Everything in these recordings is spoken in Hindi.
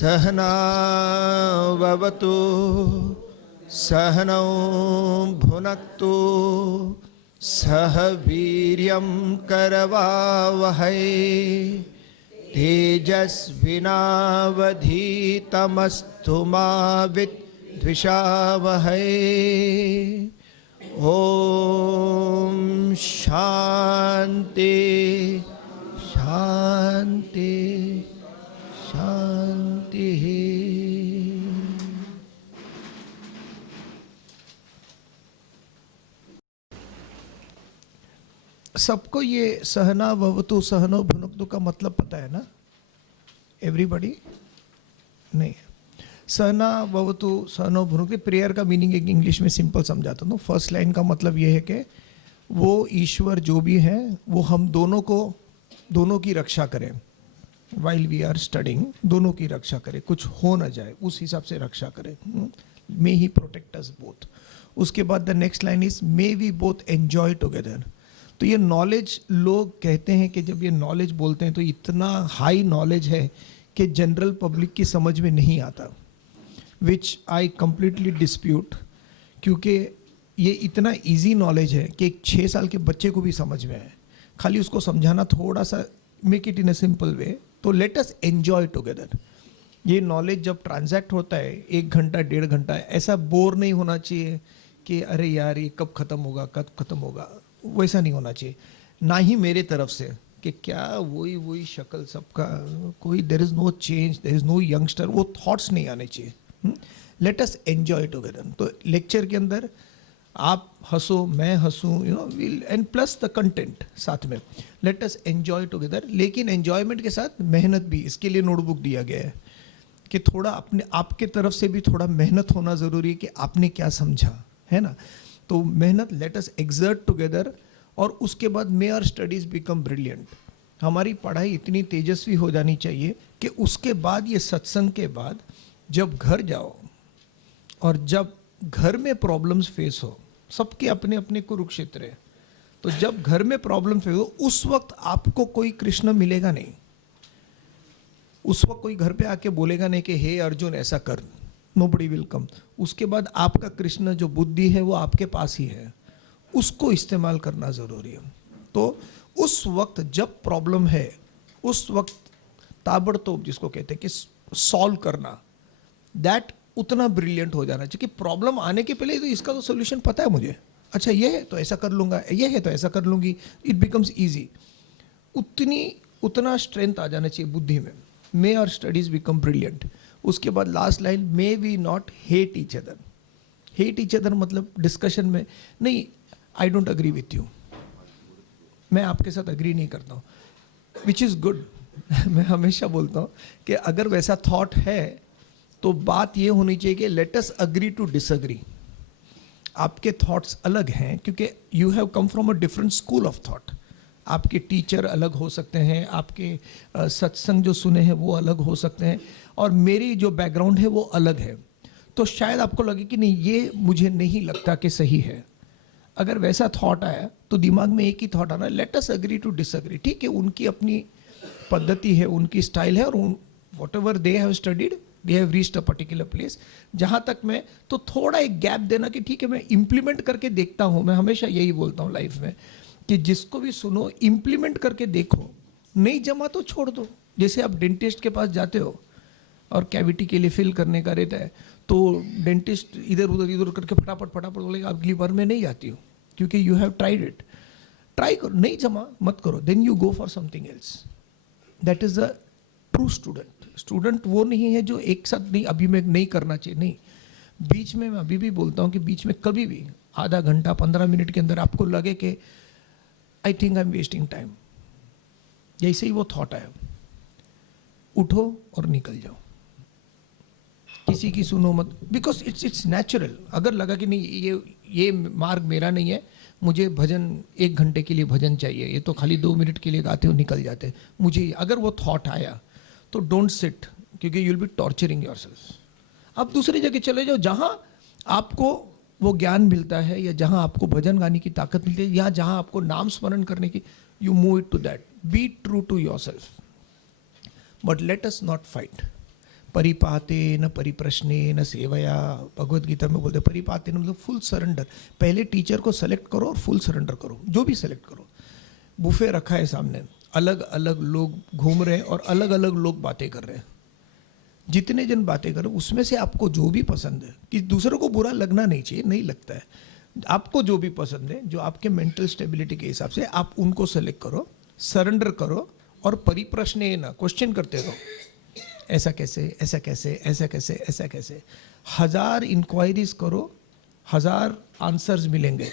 सहना भवतु सहनौ भुनक्तु सह वीर्यं करवावहै तेजस्विनावधीतमस्तु मा विद्विषावहै। ओम शांति शांति शांति। सबको ये सहना भवतु सहनो भुनक्तु का मतलब पता है ना? एवरीबॉडी? नहीं। सहना भवतु सहनो भुनक्तु प्रेयर का मीनिंग एक इंग्लिश में सिंपल समझाता हूँ। फर्स्ट लाइन का मतलब ये है कि वो ईश्वर जो भी है वो हम दोनों की रक्षा करें। वाइल वी आर स्टडिंग, दोनों की रक्षा करे, कुछ हो ना जाए उस हिसाब से रक्षा करे। मे ही प्रोटेक्ट अस बोथ। उसके बाद the next line is may we both enjoy together. तो ये नॉलेज, लोग कहते हैं कि जब ये नॉलेज बोलते हैं तो इतना हाई नॉलेज है कि जनरल पब्लिक की समझ में नहीं आता, विच आई कंप्लीटली डिस्प्यूट, क्योंकि ये इतना इजी नॉलेज है कि एक 6 साल के बच्चे को भी समझ में आए। खाली उसको समझाना थोड़ा सा, make it in a simple way. तो लेट अस एंजॉय टुगेदर। ये नॉलेज जब ट्रांजैक्ट होता है 1 घंटा 1.5 घंटा, ऐसा बोर नहीं होना चाहिए कि अरे यार ये कब ख़त्म होगा, वैसा नहीं होना चाहिए। ना ही मेरे तरफ से कि क्या वही शक्ल सबका, कोई there is no change, there is no youngster, वो थॉट्स नहीं आने चाहिए। Let us enjoy together. तो लेक्चर के अंदर आप हंसो, मैं हंसूं, you know, will and plus the content साथ में। Let us enjoy together. लेकिन एंजॉयमेंट के साथ मेहनत भी, इसके लिए नोटबुक दिया गया है कि थोड़ा अपने आपके तरफ से भी थोड़ा मेहनत होना ज़रूरी है कि आपने क्या समझा, है ना? तो मेहनत, लेट अस एक्सर्ट टुगेदर। और उसके बाद मे आवर स्टडीज़ बिकम ब्रिलियंट। हमारी पढ़ाई इतनी तेजस्वी हो जानी चाहिए कि उसके बाद, ये सत्संग के बाद जब घर जाओ और जब घर में प्रॉब्लम्स फेस हो, सबके अपने अपने कुरुक्षेत्र है, तो जब घर में प्रॉब्लम फेस हो उस वक्त आपको कोई कृष्ण मिलेगा नहीं। उस वक्त कोई घर पे आके बोलेगा नहीं कि हे अर्जुन ऐसा कर, नोबडी विल कम। उसके बाद आपका कृष्ण जो बुद्धि है वो आपके पास ही है, उसको इस्तेमाल करना ज़रूरी है। तो उस वक्त जब प्रॉब्लम है, उस वक्त ताबड़तोड़ जिसको कहते हैं कि सॉल्व करना, दैट उतना ब्रिलियंट हो जाना चाहिए कि प्रॉब्लम आने के पहले तो इसका तो सोल्यूशन पता है मुझे, अच्छा ये है तो ऐसा कर लूँगा, ये है तो ऐसा कर लूँगी, इट बिकम्स ईजी। उतना स्ट्रेंथ आ जाना चाहिए बुद्धि में। May our studies become brilliant. उसके बाद last line, may we not hate each other. Hate each other मतलब डिस्कशन में नहीं, I don't agree with you, मैं आपके साथ अग्री नहीं करता हूँ, विच इज़ गुड। मैं हमेशा बोलता हूँ कि अगर वैसा थॉट है तो बात ये होनी चाहिए कि let us agree to disagree. आपके थॉट्स अलग हैं क्योंकि you have come from a different school of thought. आपके टीचर अलग हो सकते हैं, आपके सत्संग जो सुने हैं वो अलग हो सकते हैं, और मेरी जो बैकग्राउंड है वो अलग है। तो शायद आपको लगे कि नहीं ये मुझे नहीं लगता कि सही है। अगर वैसा थॉट आया तो दिमाग में एक ही थॉट आना, let us agree to disagree. ठीक है, उनकी अपनी पद्धति है, उनकी स्टाइल है, और what ever they have studied, they have reached a particular place. जहाँ तक मैं, तो थोड़ा एक गैप देना कि ठीक है मैं इम्प्लीमेंट करके देखता हूँ। मैं हमेशा यही बोलता हूँ लाइफ में कि जिसको भी सुनो इम्प्लीमेंट करके देखो, नहीं जमा तो छोड़ दो। जैसे आप डेंटिस्ट के पास जाते हो और कैविटी के लिए फिल करने का रहता है, तो डेंटिस्ट इधर उधर करके फटाफट बोलेगा अगली बार मैं नहीं आती हूँ, क्योंकि you have tried it. Try करो, नहीं जमा मत करो, then you go for something else. That is the true student. Student वो नहीं है जो एक साथ नहीं, अभी मैं नहीं करना चाहिए, नहीं। बीच में, मैं अभी भी बोलता हूँ कि बीच में कभी भी आधा घंटा 15 मिनट के अंदर आपको लगे कि I think I am wasting time, जैसे ही वो थॉट आया, उठो और निकल जाओ, किसी की सुनो मत, बिकॉज इट्स नेचुरल। अगर लगा कि नहीं ये मार्ग मेरा नहीं है, मुझे भजन 1 घंटे के लिए भजन चाहिए, ये तो खाली 2 मिनट के लिए गाते हो निकल जाते, मुझे अगर वो थॉट आया तो डोंट सिट, क्योंकि you will B torturing yourself. आप दूसरी जगह चले जाओ जहाँ आपको वो ज्ञान मिलता है, या जहाँ आपको भजन गाने की ताकत मिलती है, या जहाँ आपको नाम स्मरण करने की, you move it to that. Be true to yourself, but let us not fight. परिपाते न परिप्रश्ने न सेवया, भगवत गीता में बोलते परिपाते न मतलब फुल सरेंडर. पहले टीचर को सेलेक्ट करो और फुल सरेंडर करो, जो भी सेलेक्ट करो. बुफे रखा है सामने, अलग अलग लोग घूम रहे हैं और अलग अलग लोग बातें कर रहे हैं. जितने जन बातें करो उसमें से आपको जो भी पसंद है, कि दूसरों को बुरा लगना नहीं चाहिए, नहीं लगता है, आपको जो भी पसंद है, जो आपके मेंटल स्टेबिलिटी के हिसाब से, आप उनको सेलेक्ट करो, सरेंडर करो और परिप्रश्न ना क्वेश्चन करते रहो. ऐसा कैसे, ऐसा कैसे, ऐसा कैसे, ऐसा कैसे. 1000 इंक्वायरीज करो, 1000 आंसर्स मिलेंगे.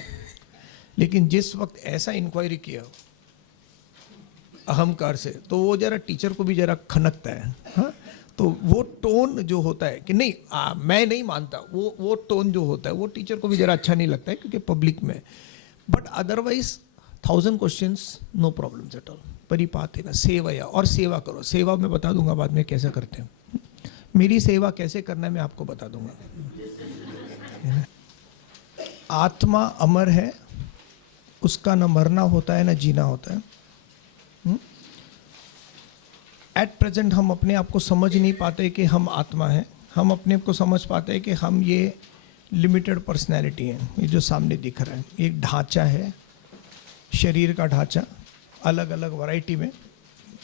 लेकिन जिस वक्त ऐसा इंक्वायरी किया अहंकार से, तो वो जरा टीचर को भी जरा खनकता है. हाँ, तो वो टोन जो होता है कि नहीं मैं नहीं मानता, वो टोन जो होता है वो टीचर को भी जरा अच्छा नहीं लगता है, क्योंकि पब्लिक में. But otherwise 1000 questions no problems at all. परिपाते ना सेवया, और सेवा करो. सेवा मैं बता दूंगा बाद में कैसे करते हैं. मेरी सेवा कैसे करना है मैं आपको बता दूंगा. आत्मा अमर है, उसका न मरना होता है न जीना होता है. एट प्रेजेंट हम अपने आप को समझ नहीं पाते कि हम आत्मा हैं. हम अपने आप को समझ पाते हैं कि हम ये लिमिटेड पर्सनैलिटी हैं. ये जो सामने दिख रहा है एक ढांचा है, शरीर का ढांचा, अलग अलग वैरायटी में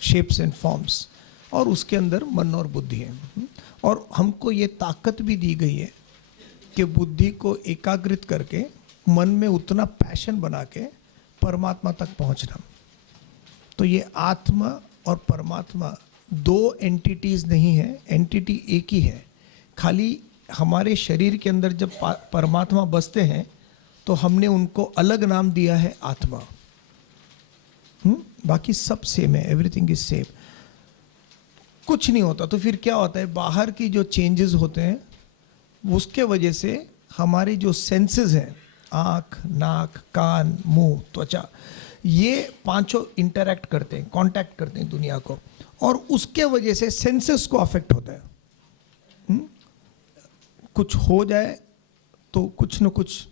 शेप्स एंड फॉर्म्स, और उसके अंदर मन और बुद्धि है. और हमको ये ताकत भी दी गई है कि बुद्धि को एकाग्रित करके मन में उतना पैशन बना के परमात्मा तक पहुंचना. तो ये आत्मा और परमात्मा दो एंटिटीज नहीं है, एंटिटी एक ही है. खाली हमारे शरीर के अंदर जब परमात्मा बसते हैं तो हमने उनको अलग नाम दिया है आत्मा. बाकी सब सेम है, एवरीथिंग इज सेम. कुछ नहीं होता तो फिर क्या होता है, बाहर की जो चेंजेस होते हैं उसके वजह से हमारे जो सेंसेस हैं, आँख, नाक, कान, मुंह, त्वचा, ये पांचों इंटरैक्ट करते हैं, कांटेक्ट करते हैं दुनिया को, और उसके वजह से सेंसेस को अफेक्ट होता है. कुछ हो जाए तो कुछ न कुछ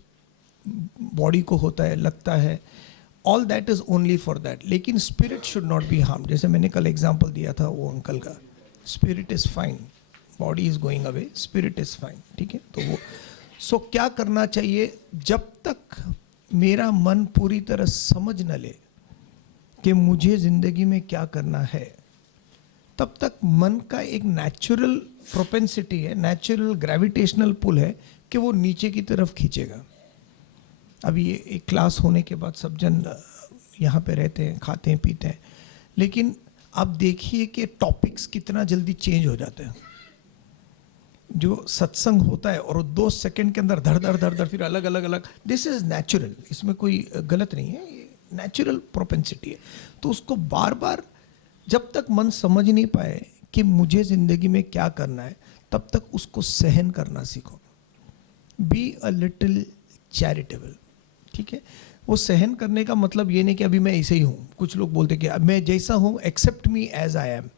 बॉडी को होता है, लगता है. All that is only for that. लेकिन spirit should not be harm. जैसे मैंने कल एग्जांपल दिया था वो अंकल का, spirit is fine, body is going away, spirit is fine. ठीक है, तो वो सो क्या करना चाहिए, जब तक मेरा मन पूरी तरह समझ न ले कि मुझे जिंदगी में क्या करना है, तब तक मन का एक नेचुरल प्रोपेंसिटी है, नेचुरल ग्रेविटेशनल पुल है कि वो नीचे की तरफ खींचेगा. अभी ये एक क्लास होने के बाद सब जन यहाँ पे रहते हैं, खाते हैं, पीते हैं, लेकिन आप देखिए कि टॉपिक्स कितना जल्दी चेंज हो जाते हैं. जो सत्संग होता है और 2 सेकंड के अंदर धड़ धड़ धड़ धड़ फिर अलग अलग अलग. दिस इज नेचुरल, इसमें कोई गलत नहीं है, ये नेचुरल प्रोपेंसिटी है. तो उसको बार बार जब तक मन समझ नहीं पाए कि मुझे जिंदगी में क्या करना है, तब तक उसको सहन करना सीखो. Be a little charitable. ठीक है, वो सहन करने का मतलब ये नहीं कि अभी मैं ऐसे ही हूँ. कुछ लोग बोलते कि मैं जैसा हूँ, accept me as I am,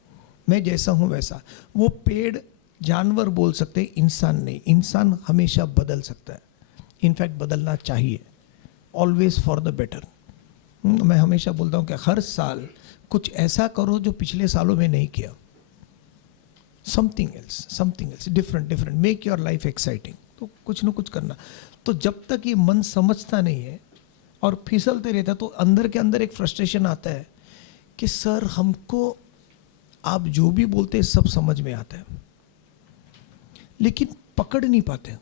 मैं जैसा हूँ वैसा. वो पेड़ जानवर बोल सकते हैं, इंसान नहीं. इंसान हमेशा बदल सकता है, इनफैक्ट बदलना चाहिए, ऑलवेज फॉर द बेटर. मैं हमेशा बोलता हूँ कि हर साल कुछ ऐसा करो जो पिछले सालों में नहीं किया. Something else different, make your life exciting. तो कुछ न कुछ करना. तो जब तक ये मन समझता नहीं है और फिसलते रहता है, तो अंदर के अंदर एक फ्रस्ट्रेशन आता है कि सर हमको आप जो भी बोलते हैं सब समझ में आता है, लेकिन पकड़ नहीं पाते.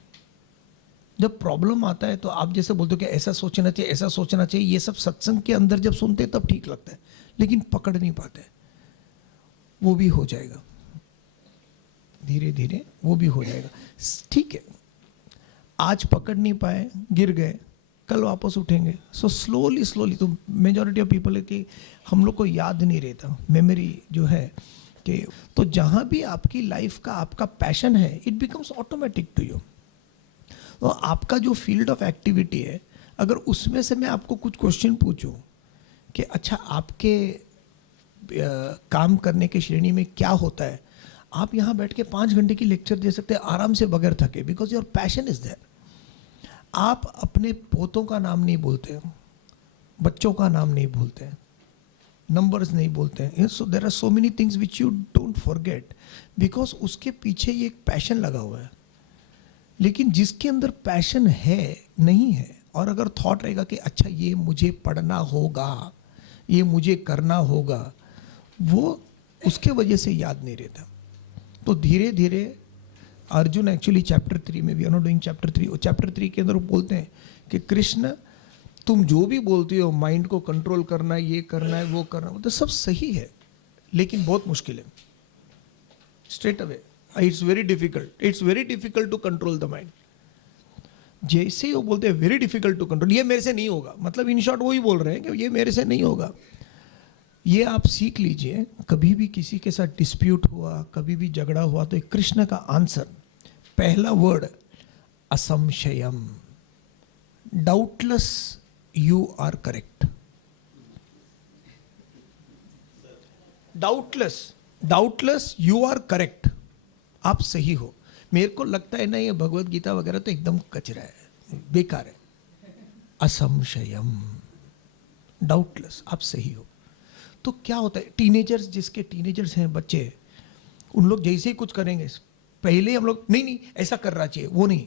जब प्रॉब्लम आता है तो आप जैसे बोलते हो कि ऐसा सोचना चाहिए, ऐसा सोचना चाहिए, ये सब सत्संग के अंदर जब सुनते हैं तब ठीक लगता है, लेकिन पकड़ नहीं पाते. वो भी हो जाएगा, धीरे धीरे वो भी हो जाएगा. ठीक है, आज पकड़ नहीं पाए, गिर गए, कल वापस उठेंगे. So slowly. तो मेजॉरिटी ऑफ पीपल है कि हम लोग को याद नहीं रहता, मेमोरी जो है कि, तो जहाँ भी आपकी लाइफ का आपका पैशन है, it becomes automatic to you. तो आपका जो फील्ड ऑफ एक्टिविटी है, अगर उसमें से मैं आपको कुछ क्वेश्चन पूछूं कि अच्छा आपके काम करने के श्रेणी में क्या होता है, आप यहाँ बैठ के 5 घंटे की लेक्चर दे सकते हैं आराम से बगैर थके, because your passion is there. आप अपने पोतों का नाम नहीं बोलते, बच्चों का नाम नहीं बोलते, नंबर्स नहीं बोलते हैं। So there are so many things which you don't forget, because उसके पीछे ये एक पैशन लगा हुआ है। लेकिन जिसके अंदर पैशन है नहीं है, और अगर थॉट रहेगा कि अच्छा ये मुझे पढ़ना होगा, ये मुझे करना होगा, वो उसके वजह से याद नहीं रहता। तो धीरे धीरे अर्जुन एक्चुअली चैप्टर 3 में, we are not doing chapter 3, और चैप्टर 3 के अंदर वो बोलते हैं कि कृष्ण तुम जो भी बोलती हो, माइंड को कंट्रोल करना है, ये करना है, वो करना है, तो सब सही है, लेकिन बहुत मुश्किल है। Straight away it's very difficult to control the mind. जैसे ही वो बोलते हैं वेरी डिफिकल्ट टू कंट्रोल, ये मेरे से नहीं होगा, मतलब इन शॉर्ट वो ही बोल रहे हैं कि ये मेरे से नहीं होगा। ये आप सीख लीजिए, कभी भी किसी के साथ डिस्प्यूट हुआ, कभी भी झगड़ा हुआ, तो एक कृष्ण का आंसर, पहला वर्ड असंशयम, doubtless you are correct. Doubtless you are correct, आप सही हो। मेरे को लगता है ना ये भगवत गीता वगैरह तो एकदम कचरा है, बेकार है। असंशयम, डाउटलेस, आप सही हो। तो क्या होता है, टीनेजर्स, जिसके टीनेजर्स हैं बच्चे, उन लोग जैसे ही कुछ करेंगे पहले हम लोग नहीं ऐसा करना चाहिए, वो नहीं,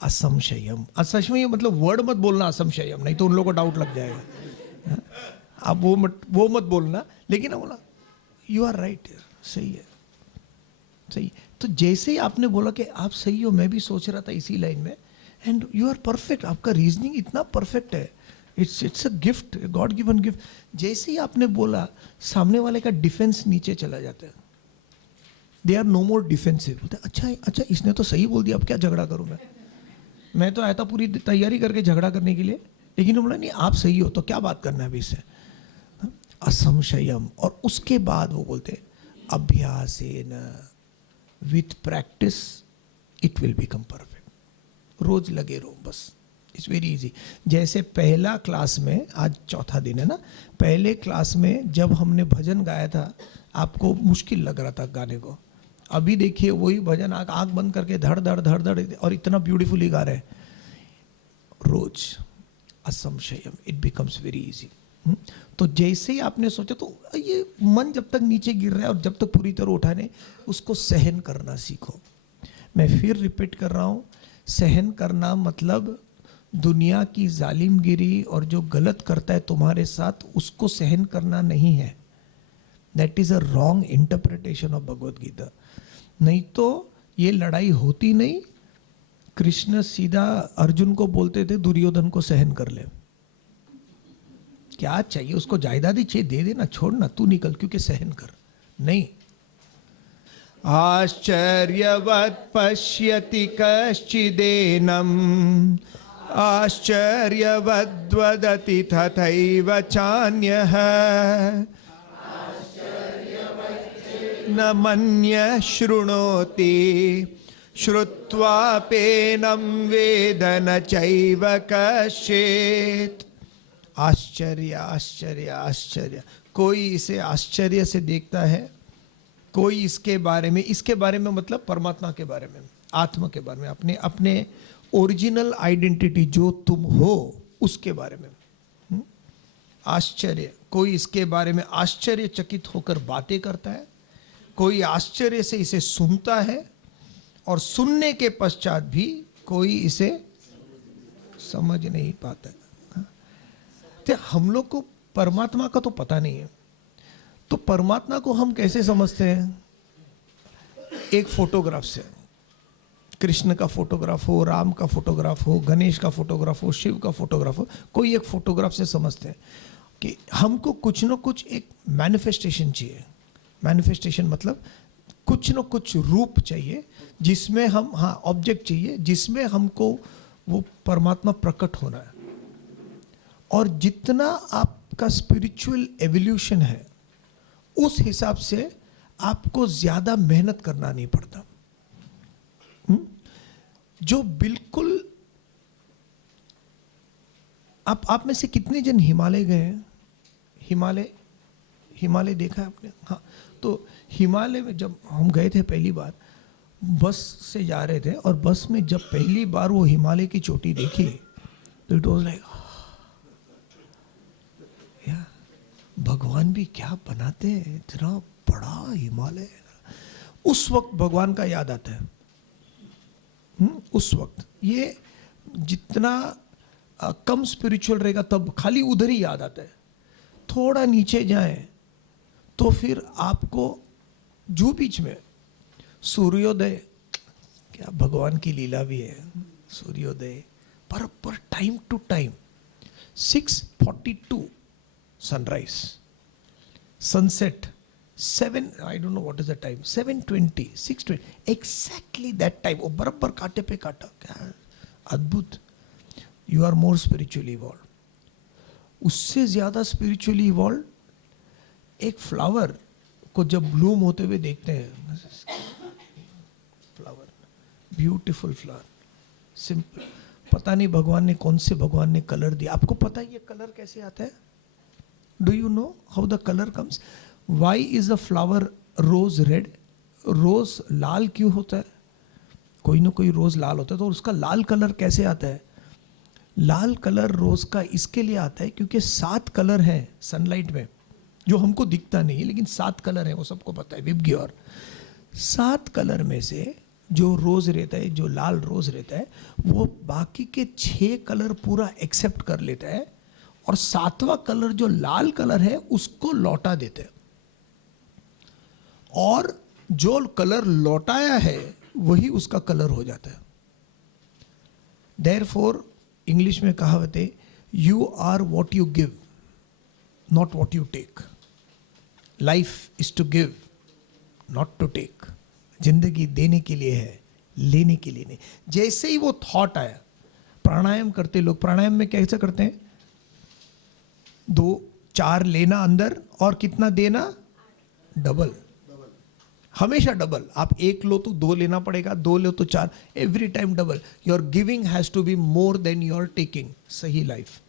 असंशयम। असंशय मतलब वर्ड मत बोलना असंशयम, नहीं तो उन लोगों को डाउट लग जाएगा। आप वो मत बोलना, लेकिन बोला यू आर राइट, सही है, सही। तो जैसे ही आपने बोला कि आप सही हो, मैं भी सोच रहा था इसी लाइन में, एंड यू आर परफेक्ट, आपका रीजनिंग इतना परफेक्ट है, it's a gift, God given gift. जैसे ही आपने बोला, सामने वाले का डिफेंस नीचे चला जाता है, they are no more defensive. बोलते अच्छा इसने तो सही बोल दिया, अब क्या झगड़ा करूं मैं तो आया था पूरी तैयारी करके झगड़ा करने के लिए, लेकिन बोला नहीं आप सही हो, तो क्या बात करना है अभी इससे। असंशयम। और उसके बाद वो बोलते अभ्यासेन, with practice it will become perfect. रोज लगे रहो बस, इट्स वेरी इजी। जैसे पहला क्लास में, आज चौथा दिन है ना, पहले क्लास में जब हमने भजन गाया था, आपको मुश्किल लग रहा था गाने को। अभी देखिए वही भजन आंख बंद करके धड़ धड़ और इतना ब्यूटीफुली गा रहे हैं। रोज असंशयम, इट बिकम्स वेरी इजी। तो जैसे ही आपने सोचा, तो ये मन जब तक नीचे गिर रहा है और जब तक पूरी तरह उठाने, उसको सहन करना सीखो। मैं फिर रिपीट कर रहा हूँ, सहन करना मतलब दुनिया की जालिमगिरी और जो गलत करता है तुम्हारे साथ, उसको सहन करना नहीं है। That is a wrong interpretation of Bhagavad Gita. नहीं तो ये लड़ाई होती नहीं। कृष्ण सीधा अर्जुन को बोलते थे दुर्योधन को सहन कर ले, क्या चाहिए उसको, जायदादी चाहिए दे देना, छोड़ना, तू निकल, क्योंकि सहन कर नहीं। आश्चर्यवत् पश्यति कश्चिदेनम्, आश्चर्यवद्वदति तथैव चान्यः, न मन्यः शृणोति, श्रुत्वापेनं वेद न चैव कश्चित्। आश्चर्य आश्चर्य आश्चर्य, कोई इसे आश्चर्य से देखता है, कोई इसके बारे में मतलब परमात्मा के बारे में, आत्मा के बारे में, अपने ओरिजिनल आइडेंटिटी जो तुम हो उसके बारे में। आश्चर्य, कोई इसके बारे में आश्चर्यचकित होकर बातें करता है, कोई आश्चर्य से इसे सुनता है, और सुनने के पश्चात भी कोई इसे समझ नहीं पाता। तो हम लोग को परमात्मा का तो पता नहीं है, तो परमात्मा को हम कैसे समझते हैं? एक फोटोग्राफ से, कृष्ण का फोटोग्राफ हो, राम का फोटोग्राफ हो, गणेश का फोटोग्राफ हो, शिव का फोटोग्राफ हो, कोई एक फोटोग्राफ से समझते हैं कि हमको कुछ न कुछ एक मैनिफेस्टेशन चाहिए। मैनिफेस्टेशन मतलब कुछ न कुछ रूप चाहिए जिसमें हम, हाँ, ऑब्जेक्ट चाहिए जिसमें हमको वो परमात्मा प्रकट होना है। और जितना आपका स्पिरिचुअल एवोल्यूशन है, उस हिसाब से आपको ज्यादा मेहनत करना नहीं पड़ता। जो बिल्कुल, आप में से कितने जन हिमालय गए हैं? हिमालय देखा है आपने? हाँ, तो हिमालय में जब हम गए थे पहली बार, बस से जा रहे थे और बस में जब पहली बार वो हिमालय की चोटी देखी तो इट वाज लाइक, या भगवान भी क्या बनाते हैं, इतना बड़ा हिमालय। उस वक्त भगवान का याद आता है। उस वक्त ये जितना कम स्पिरिचुअल रहेगा तब खाली उधर ही याद आता है। थोड़ा नीचे जाएं तो फिर आपको जो बीच में सूर्योदय, क्या भगवान की लीला भी है। सूर्योदय बराबर time to time 6:42 sunrise, sunset 7, I don't know what is the time, 7:20, 6:20, exactly that time, वो बराबर कांटे पे काटा। क्या अद्भुत। You are more spiritually evolve. उससे ज्यादा स्पिरिचुअली इवॉल्व एक फ्लावर को जब ब्लूम होते हुए देखते हैं, फ्लावर, ब्यूटीफुल फ्लावर, सिंपल। पता नहीं भगवान ने कौन से भगवान ने कलर दिया। आपको पता है ये कलर कैसे आता है? Do you know how the colour comes? Why is a flower rose red? Rose लाल क्यों होता है? कोई ना कोई रोज लाल होता है, तो उसका लाल कलर कैसे आता है? लाल कलर रोज का इसके लिए आता है क्योंकि 7 कलर हैं सनलाइट में, जो हमको दिखता नहीं है, लेकिन 7 कलर है, वो सबको पता है। विब ग्योर 7 कलर में से जो रोज रहता है, जो लाल रोज रहता है, वो बाकी के 6 कलर पूरा एक्सेप्ट कर लेता है और 7वां कलर जो लाल कलर है उसको लौटा देते हैं। और जो कलर लौटाया है वही उसका कलर हो जाता है। देयरफॉर इंग्लिश में कहावत है, you are what you give, not what you take. Life is to give, not to take. जिंदगी देने के लिए है, लेने के लिए नहीं। जैसे ही वो थॉट आया, प्राणायाम करते लोग, प्राणायाम में कैसे करते हैं? 2-4 लेना अंदर और कितना देना? डबल, हमेशा डबल। आप 1 लो तो 2 लेना पड़ेगा, 2 लो तो 4, every time double. Your giving has to be more than your taking. सही लाइफ।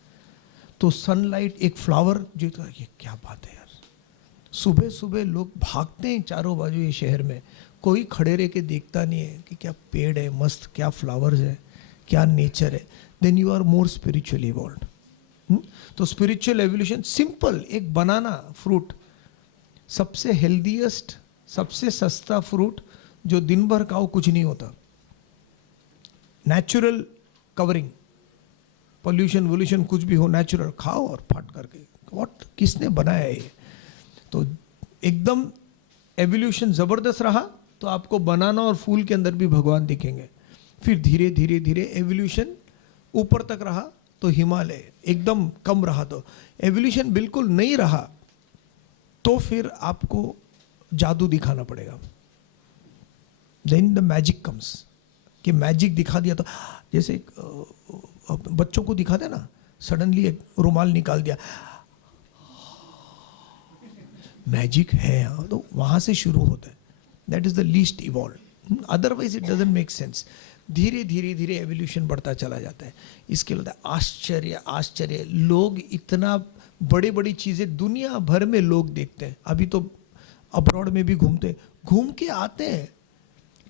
तो सनलाइट एक फ्लावर जो, ये क्या बात है यार। सुबह सुबह लोग भागते हैं चारों बाजू ये शहर में, कोई खड़े रह के देखता नहीं है कि क्या पेड़ है मस्त, क्या फ्लावर्स है, क्या नेचर है। Then you are more spiritually evolved. तो स्पिरिचुअल एवोल्यूशन सिंपल, एक बनाना फ्रूट, सबसे हेल्दीएस्ट, सबसे सस्ता फ्रूट जो दिन भर खाओ कुछ नहीं होता। नेचुरल कवरिंग, पोल्यूशन वोल्यूशन कुछ भी हो, नेचुरल खाओ और फाट करके। व्हाट, किसने बनाया ये? तो एकदम एवोल्यूशन जबरदस्त रहा तो आपको बनाना और फूल के अंदर भी भगवान दिखेंगे। फिर धीरे धीरे धीरे एवोल्यूशन ऊपर तक रहा तो हिमालय, एकदम कम रहा तो एवोल्यूशन बिल्कुल नहीं रहा तो फिर आपको जादू दिखाना पड़ेगा। देन द मैजिक कम्स, कि मैजिक दिखा दिया तो जैसे बच्चों को दिखाते ना, सडनली एक रुमाल निकाल दिया, मैजिक है यहाँ, तो वहाँ से शुरू होता है। That is the least evolve, otherwise it doesn't make sense. धीरे धीरे धीरे एवोल्यूशन बढ़ता चला जाता है। इसके लिए आश्चर्य आश्चर्य, लोग इतना बड़ी बड़ी चीज़ें दुनिया भर में लोग देखते हैं। अभी तो अब्रॉड में भी घूम के आते हैं,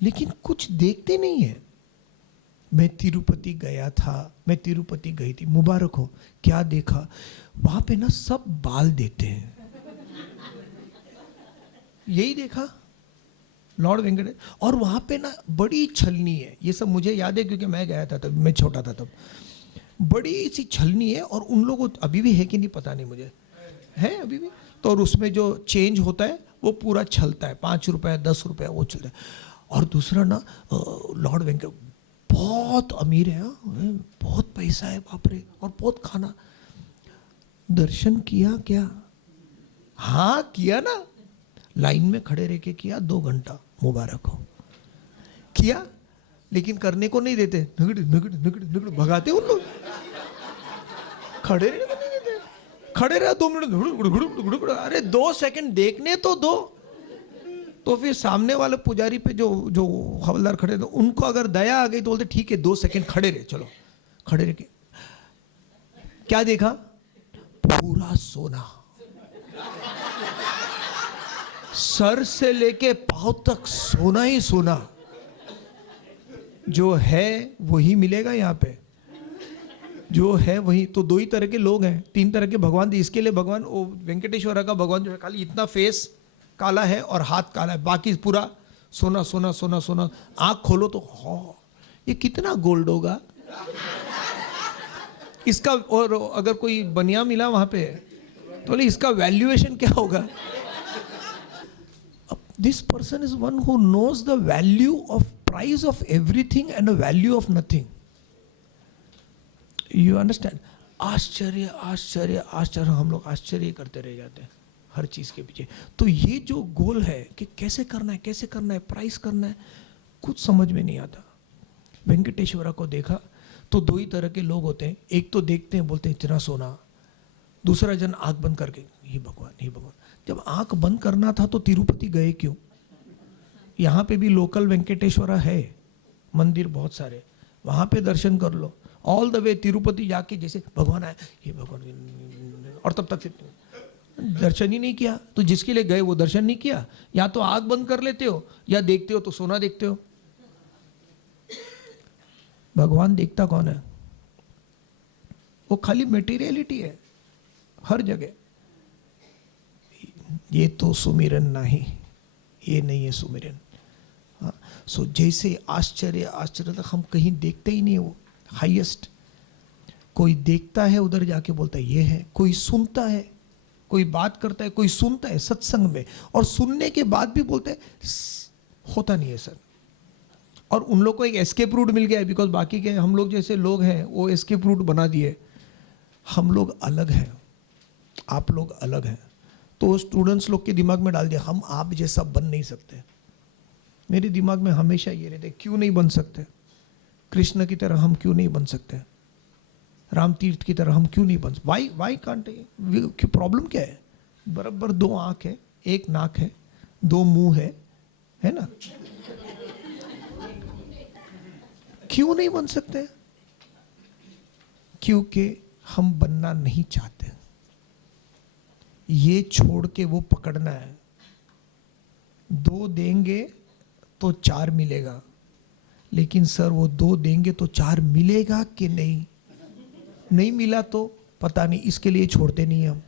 लेकिन कुछ देखते नहीं है। मैं तिरुपति गया था, मैं तिरुपति गई थी, मुबारक हो। क्या देखा वहां पे ना, सब बाल देते हैं। यही देखा लॉर्ड वेंकटेश। और वहां पे ना बड़ी छलनी है, ये सब मुझे याद है क्योंकि मैं गया था तब, मैं छोटा था तब। बड़ी सी छलनी है और उन लोगों, अभी भी है कि नहीं पता नहीं मुझे, है अभी भी। तो और उसमें जो चेंज होता है वो पूरा छलता है, 5 रुपए 10 रुपए वो चलता है। और दूसरा ना, लॉर्ड वेंकट बहुत अमीर है, बहुत पैसा है बाप रे, और बहुत खाना। दर्शन किया क्या? हाँ किया ना, लाइन में खड़े रह के किया 2 घंटा, मुबारक हो। किया, लेकिन करने को नहीं देते, नगड़ नगड़ नगड़ नगड़ भगाते उन लोग। खड़े रहने को नहीं देते, खड़े रहे 2 मिनट, अरे 2 सेकंड देखने तो दो। तो फिर सामने वाले पुजारी पे जो जो हवलदार खड़े थे, उनको अगर दया आ गई तो बोलते ठीक है 2 सेकंड खड़े रहे, चलो खड़े रह के। क्या देखा? पूरा सोना। सर से लेके पांव तक सोना ही सोना, जो है वही मिलेगा यहाँ पे, जो है वही। तो दो ही तरह के लोग हैं, तीन तरह के भगवान थे। इसके लिए भगवान, वो वेंकटेश्वर का भगवान जो है, खाली इतना फेस काला है और हाथ काला है, बाकी पूरा सोना सोना सोना सोना। आंख खोलो तो हाँ, ये कितना गोल्ड होगा इसका। और अगर कोई बनिया मिला वहां पे तो बोले इसका वैल्यूएशन क्या होगा। This person is one who knows the value of price of everything and the value of nothing. You understand? आश्चर्य आश्चर्य आश्चर्य, हम लोग आश्चर्य करते रह जाते हैं हर चीज के पीछे। तो ये जो गोल है कि कैसे करना है, कैसे करना है, प्राइस करना है, कुछ समझ में नहीं आता। वेंकटेश्वरा को देखा तो दो ही तरह के लोग होते हैं। एक तो देखते हैं, बोलते हैं इतना सोना, दूसरा जन आंख बंद करके हे भगवान हे भगवान। जब आंख बंद करना था तो तिरुपति गए क्यों? यहाँ पे भी लोकल वेंकटेश्वरा है, मंदिर बहुत सारे, वहाँ पे दर्शन कर लो। ऑल द वे तिरुपति जाके जैसे भगवान आए, हे भगवान, और तब तक दर्शन ही नहीं किया। तो जिसके लिए गए वो दर्शन नहीं किया। या तो आंख बंद कर लेते हो या देखते हो तो सोना देखते हो। भगवान देखता कौन है? वो खाली मटेरियलिटी है हर जगह। ये तो सुमिरन नहीं, ये नहीं है सुमिरन। हाँ, सो जैसे आश्चर्य आश्चर्य तक हम कहीं देखते ही नहीं। वो हाईएस्ट कोई देखता है उधर जाके बोलता है ये है, कोई सुनता है, कोई बात करता है, कोई सुनता है सत्संग में, और सुनने के बाद भी बोलते हैं होता नहीं है सर। और उन लोग को एक एस्केप रूट मिल गया है, बिकॉज बाकी के हम लोग जैसे लोग हैं वो एस्केप रूट बना दिए। हम लोग अलग हैं, आप लोग अलग हैं। तो स्टूडेंट्स लोग के दिमाग में डाल दिया हम आप जैसा बन नहीं सकते। मेरे दिमाग में हमेशा ये रहते क्यों नहीं बन सकते? कृष्ण की तरह हम क्यों नहीं बन सकते? राम तीर्थ की तरह हम क्यों नहीं बन सकते? Why can't? प्रॉब्लम क्या है? बराबर दो आंख है, एक नाक है, दो मुंह है ना? क्यों नहीं बन सकते? क्योंकि हम बनना नहीं चाहते। ये छोड़ के वो पकड़ना है। दो देंगे तो चार मिलेगा, लेकिन सर वो दो देंगे तो चार मिलेगा कि नहीं? नहीं मिला तो पता नहीं, इसके लिए छोड़ते नहीं हम।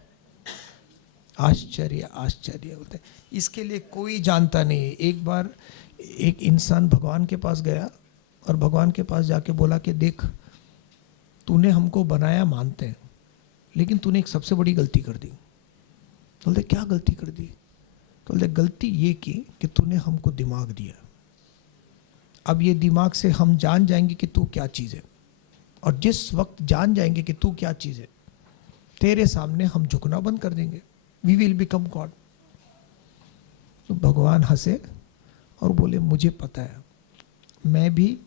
आश्चर्य आश्चर्य होता है, इसके लिए कोई जानता नहीं। एक बार एक इंसान भगवान के पास गया और भगवान के पास जाके बोला कि देख, तूने हमको बनाया मानते हैं, लेकिन तूने एक सबसे बड़ी गलती कर दी। बोलते क्या गलती कर दी? तो बोलते गलती ये की कि तूने हमको दिमाग दिया। अब ये दिमाग से हम जान जाएंगे कि तू क्या चीज़ है, और जिस वक्त जान जाएंगे कि तू क्या चीज़ है, तेरे सामने हम झुकना बंद कर देंगे। We will become God. तो भगवान हंसे और बोले मुझे पता है, मैं भी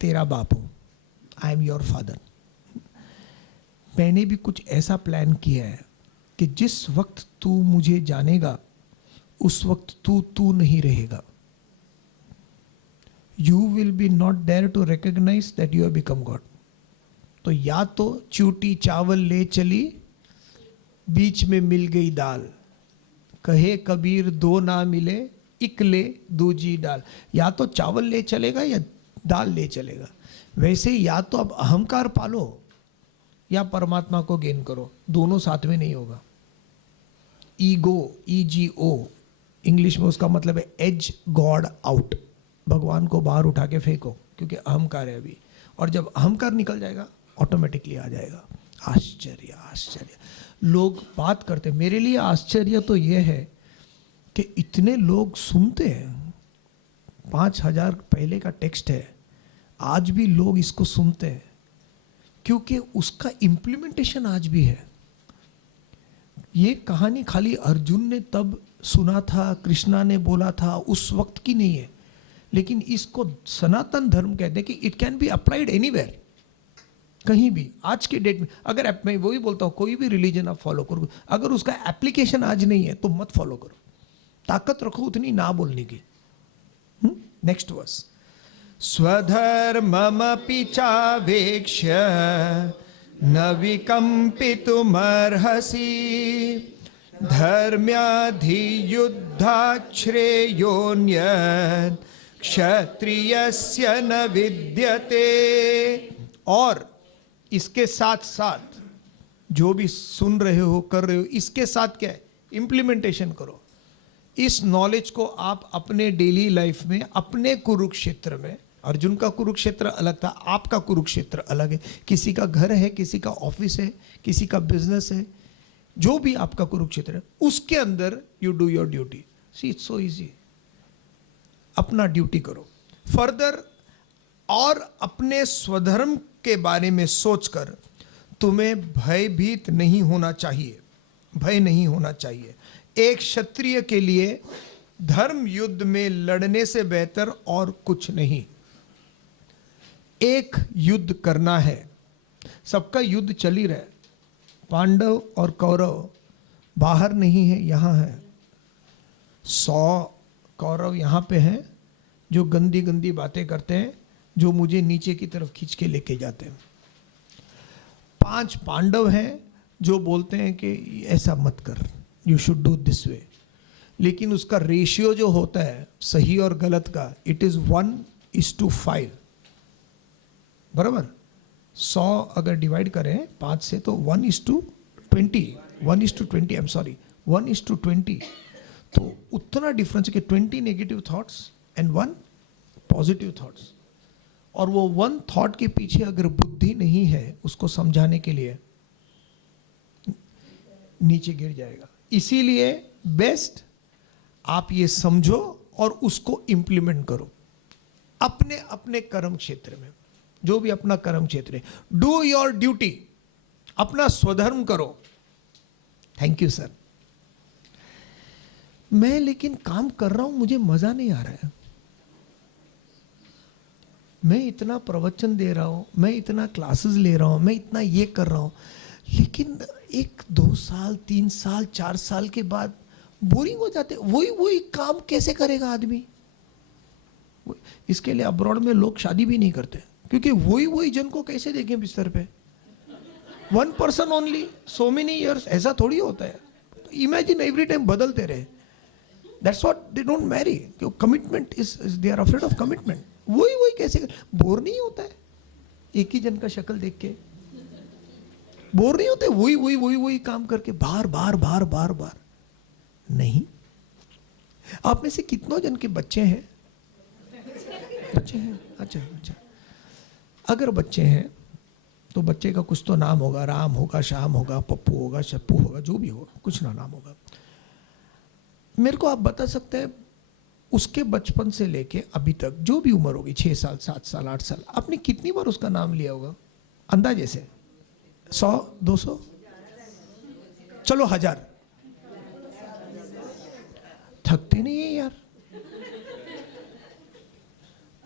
तेरा बाप हूँ, आई एम योर फादर। मैंने भी कुछ ऐसा प्लान किया है कि जिस वक्त तू मुझे जानेगा उस वक्त तू नहीं रहेगा। You will be not there to recognise that you have become God. तो या तो चूटी चावल ले चली, बीच में मिल गई दाल, कहे कबीर दो ना मिले, इक ले दूजी डाल। या तो चावल ले चलेगा या दाल ले चलेगा। वैसे या तो अब अहंकार पालो या परमात्मा को गेन करो, दोनों साथ में नहीं होगा। ईगो, EGO, इंग्लिश में उसका मतलब है एज गॉड आउट। भगवान को बाहर उठा के फेंको, क्योंकि अहंकार है अभी, और जब अहंकार निकल जाएगा ऑटोमेटिकली आ जाएगा। आश्चर्य आश्चर्य लोग बात करते। मेरे लिए आश्चर्य तो यह है कि इतने लोग सुनते हैं। 5000 पहले का टेक्स्ट है, आज भी लोग इसको सुनते हैं, क्योंकि उसका इम्प्लीमेंटेशन आज भी है। ये कहानी खाली अर्जुन ने तब सुना था, कृष्णा ने बोला था, उस वक्त की नहीं है, लेकिन इसको सनातन धर्म कहते हैं कि it can be applied anywhere, कहीं भी। आज के डेट में अगर मैं वही बोलता हूँ, कोई भी रिलीजन आप फॉलो करो, अगर उसका एप्लीकेशन आज नहीं है तो मत फॉलो करो। ताकत रखो उतनी ना बोलने की। Next verse. स्वधर्ममपि चावेक्ष्य न विकम्पितुमर्हसि धर्म्याधियुद्धात् श्रेयोन्यत् क्षत्रियस्य न विद्यते। और इसके साथ साथ जो भी सुन रहे हो, कर रहे हो, इसके साथ क्या है, इम्प्लीमेंटेशन करो। इस नॉलेज को आप अपने डेली लाइफ में, अपने कुरुक्षेत्र में, अर्जुन का कुरुक्षेत्र अलग था, आपका कुरुक्षेत्र अलग है। किसी का घर है, किसी का ऑफिस है, किसी का बिजनेस है, जो भी आपका कुरुक्षेत्र है, उसके अंदर you do your duty. See it's so easy. अपना ड्यूटी करो फर्दर, और अपने स्वधर्म के बारे में सोचकर तुम्हें भयभीत नहीं होना चाहिए, भय नहीं होना चाहिए। एक क्षत्रिय के लिए धर्म युद्ध में लड़ने से बेहतर और कुछ नहीं। एक युद्ध करना है, सबका युद्ध चल ही रहा है। पांडव और कौरव बाहर नहीं है, यहाँ है। 100 कौरव यहाँ पे हैं जो गंदी गंदी बातें करते हैं, जो मुझे नीचे की तरफ खींच के लेके जाते हैं। 5 पांडव हैं जो बोलते हैं कि ऐसा मत कर, you should do this way. लेकिन उसका रेशियो जो होता है सही और गलत का, इट इज 1:5। बराबर 100 अगर डिवाइड करें 5 से तो 1:20, 1:20, आई एम सॉरी, 1:20। तो उतना डिफरेंस है कि 20 negative thoughts and 1 positive thoughts. और वो 1 थॉट के पीछे अगर बुद्धि नहीं है उसको समझाने के लिए, नीचे गिर जाएगा। इसीलिए बेस्ट आप ये समझो और उसको इंप्लीमेंट करो अपने अपने कर्म क्षेत्र में, जो भी अपना कर्म क्षेत्र है। डू योर ड्यूटी, अपना स्वधर्म करो। Thank you sir. मैं लेकिन काम कर रहा हूं, मुझे मजा नहीं आ रहा है। मैं इतना प्रवचन दे रहा हूं, मैं इतना क्लासेस ले रहा हूं, मैं इतना ये कर रहा हूं, लेकिन 1-2 साल 3 साल 4 साल के बाद बोरिंग हो जाते। वही काम कैसे करेगा आदमी? इसके लिए अब्रॉड में लोग शादी भी नहीं करते, क्योंकि वही जन को कैसे देखें बिस्तर पे। 1 person only so many years, ऐसा थोड़ी होता है। इमेजिन एवरी टाइम बदलते रहे। That's what they don't marry. Commitment is, they are afraid of commitment. वही कैसे, बोर नहीं होता है एक ही जन का शक्ल देख के? बोर नहीं होते? वही काम करके बार बार नहीं। आप में से कितनों जन के बच्चे हैं? बच्चे हैं, अच्छा। अगर बच्चे हैं तो बच्चे का कुछ तो नाम होगा, राम होगा, श्याम होगा, पप्पू होगा, शप्पू होगा, जो भी होगा, कुछ ना नाम होगा। मेरे को आप बता सकते हैं उसके बचपन से लेके अभी तक जो भी उम्र होगी, 6 साल 7 साल 8 साल, आपने कितनी बार उसका नाम लिया होगा अंदाजे से? 100 200, चलो 1000। थकते नहीं है यार?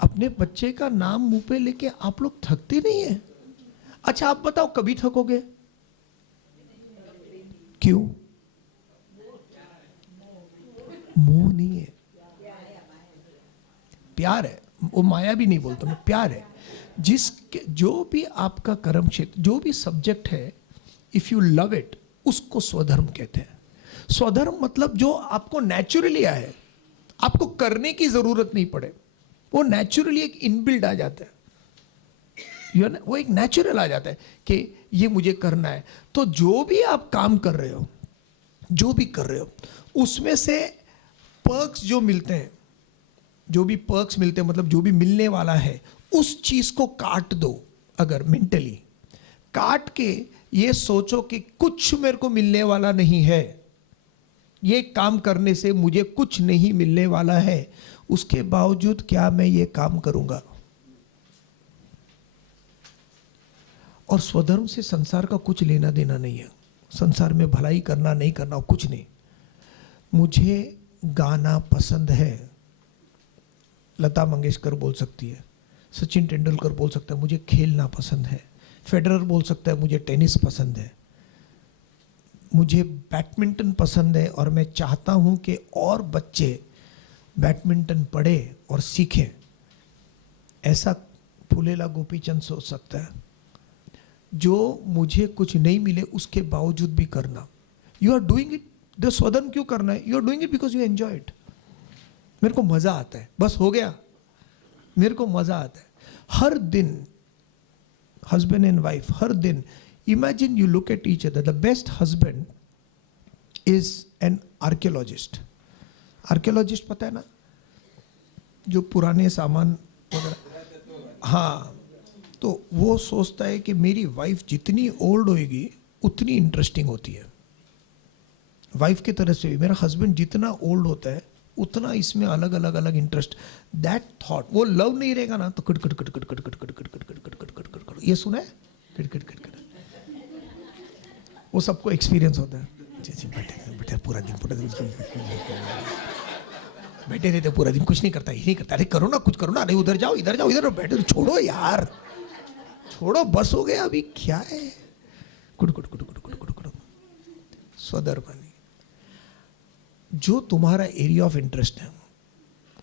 अपने बच्चे का नाम मुंह पे लेके आप लोग थकते नहीं है? अच्छा आप बताओ, कभी थकोगे? क्यों? मोह नहीं है, प्यार है। वो माया भी नहीं बोलता मैं, प्यार है। जो भी आपका कर्म क्षेत्र, जो भी सब्जेक्ट है, इफ यू लव इट, उसको स्वधर्म कहते हैं। स्वधर्म मतलब जो आपको नेचुरली आए, आपको करने की जरूरत नहीं पड़े, वो नेचुरली एक इनबिल्ड आ जाता है। वो एक नेचुरल आ जाता है कि ये मुझे करना है। तो जो भी आप काम कर रहे हो, जो भी कर रहे हो, उसमें से पर्क्स जो मिलते हैं, जो भी पर्क्स मिलते हैं, मतलब जो भी मिलने वाला है, उस चीज को काट दो। अगर मेंटली काट के ये सोचो कि कुछ मेरे को मिलने वाला नहीं है, ये काम करने से मुझे कुछ नहीं मिलने वाला है, उसके बावजूद क्या मैं ये काम करूंगा? और स्वधर्म से संसार का कुछ लेना देना नहीं है। संसार में भलाई करना नहीं करना, कुछ नहीं। मुझे गाना पसंद है, लता मंगेशकर बोल सकती है, सचिन तेंदुलकर बोल सकता है मुझे खेलना पसंद है, फेडरर बोल सकता है मुझे टेनिस पसंद है, मुझे बैडमिंटन पसंद है, और मैं चाहता हूं कि और बच्चे बैडमिंटन पढ़े और सीखें। ऐसा फूलेला गोपीचंद सोच सकता है। जो मुझे कुछ नहीं मिले उसके बावजूद भी करना। यू आर डूइंग इट तो स्वधर्म क्यों करना है? You are doing it because you enjoy it. मेरे को मजा आता है, बस हो गया. मेरे को मजा आता है. हर दिन हस्बैंड एंड वाइफ, हर दिन, imagine you look at each other. The best husband is an archaeologist. Archaeologist पता है ना, जो पुराने सामान वगैरह. हाँ, तो वो सोचता है कि मेरी वाइफ जितनी ओल्ड होएगी उतनी इंटरेस्टिंग होती है. वाइफ की तरफ से भी मेरा हस्बैंड जितना ओल्ड होता है उतना इसमें अलग अलग अलग इंटरेस्ट. दैट थॉट, वो लव नहीं रहेगा ना तो cut cut cut cut cut cut cut cut cut cut cut cut cut cut. ये सुना है? Cut cut cut cut. वो सबको एक्सपीरियंस होता है. बैठे पूरा दिन बैठे रहते पूरा दिन, कुछ नहीं करता, ये नहीं करता. अरे करो ना, कुछ करो ना. अरे उधर जाओ, इधर जाओ, इधर बैठे. छोड़ो यार, छोड़ो, बस हो गया. अभी क्या है? कुट कुट कुट कुट कुट कुट कुट. स्वधर्म. जो तुम्हारा एरिया ऑफ इंटरेस्ट है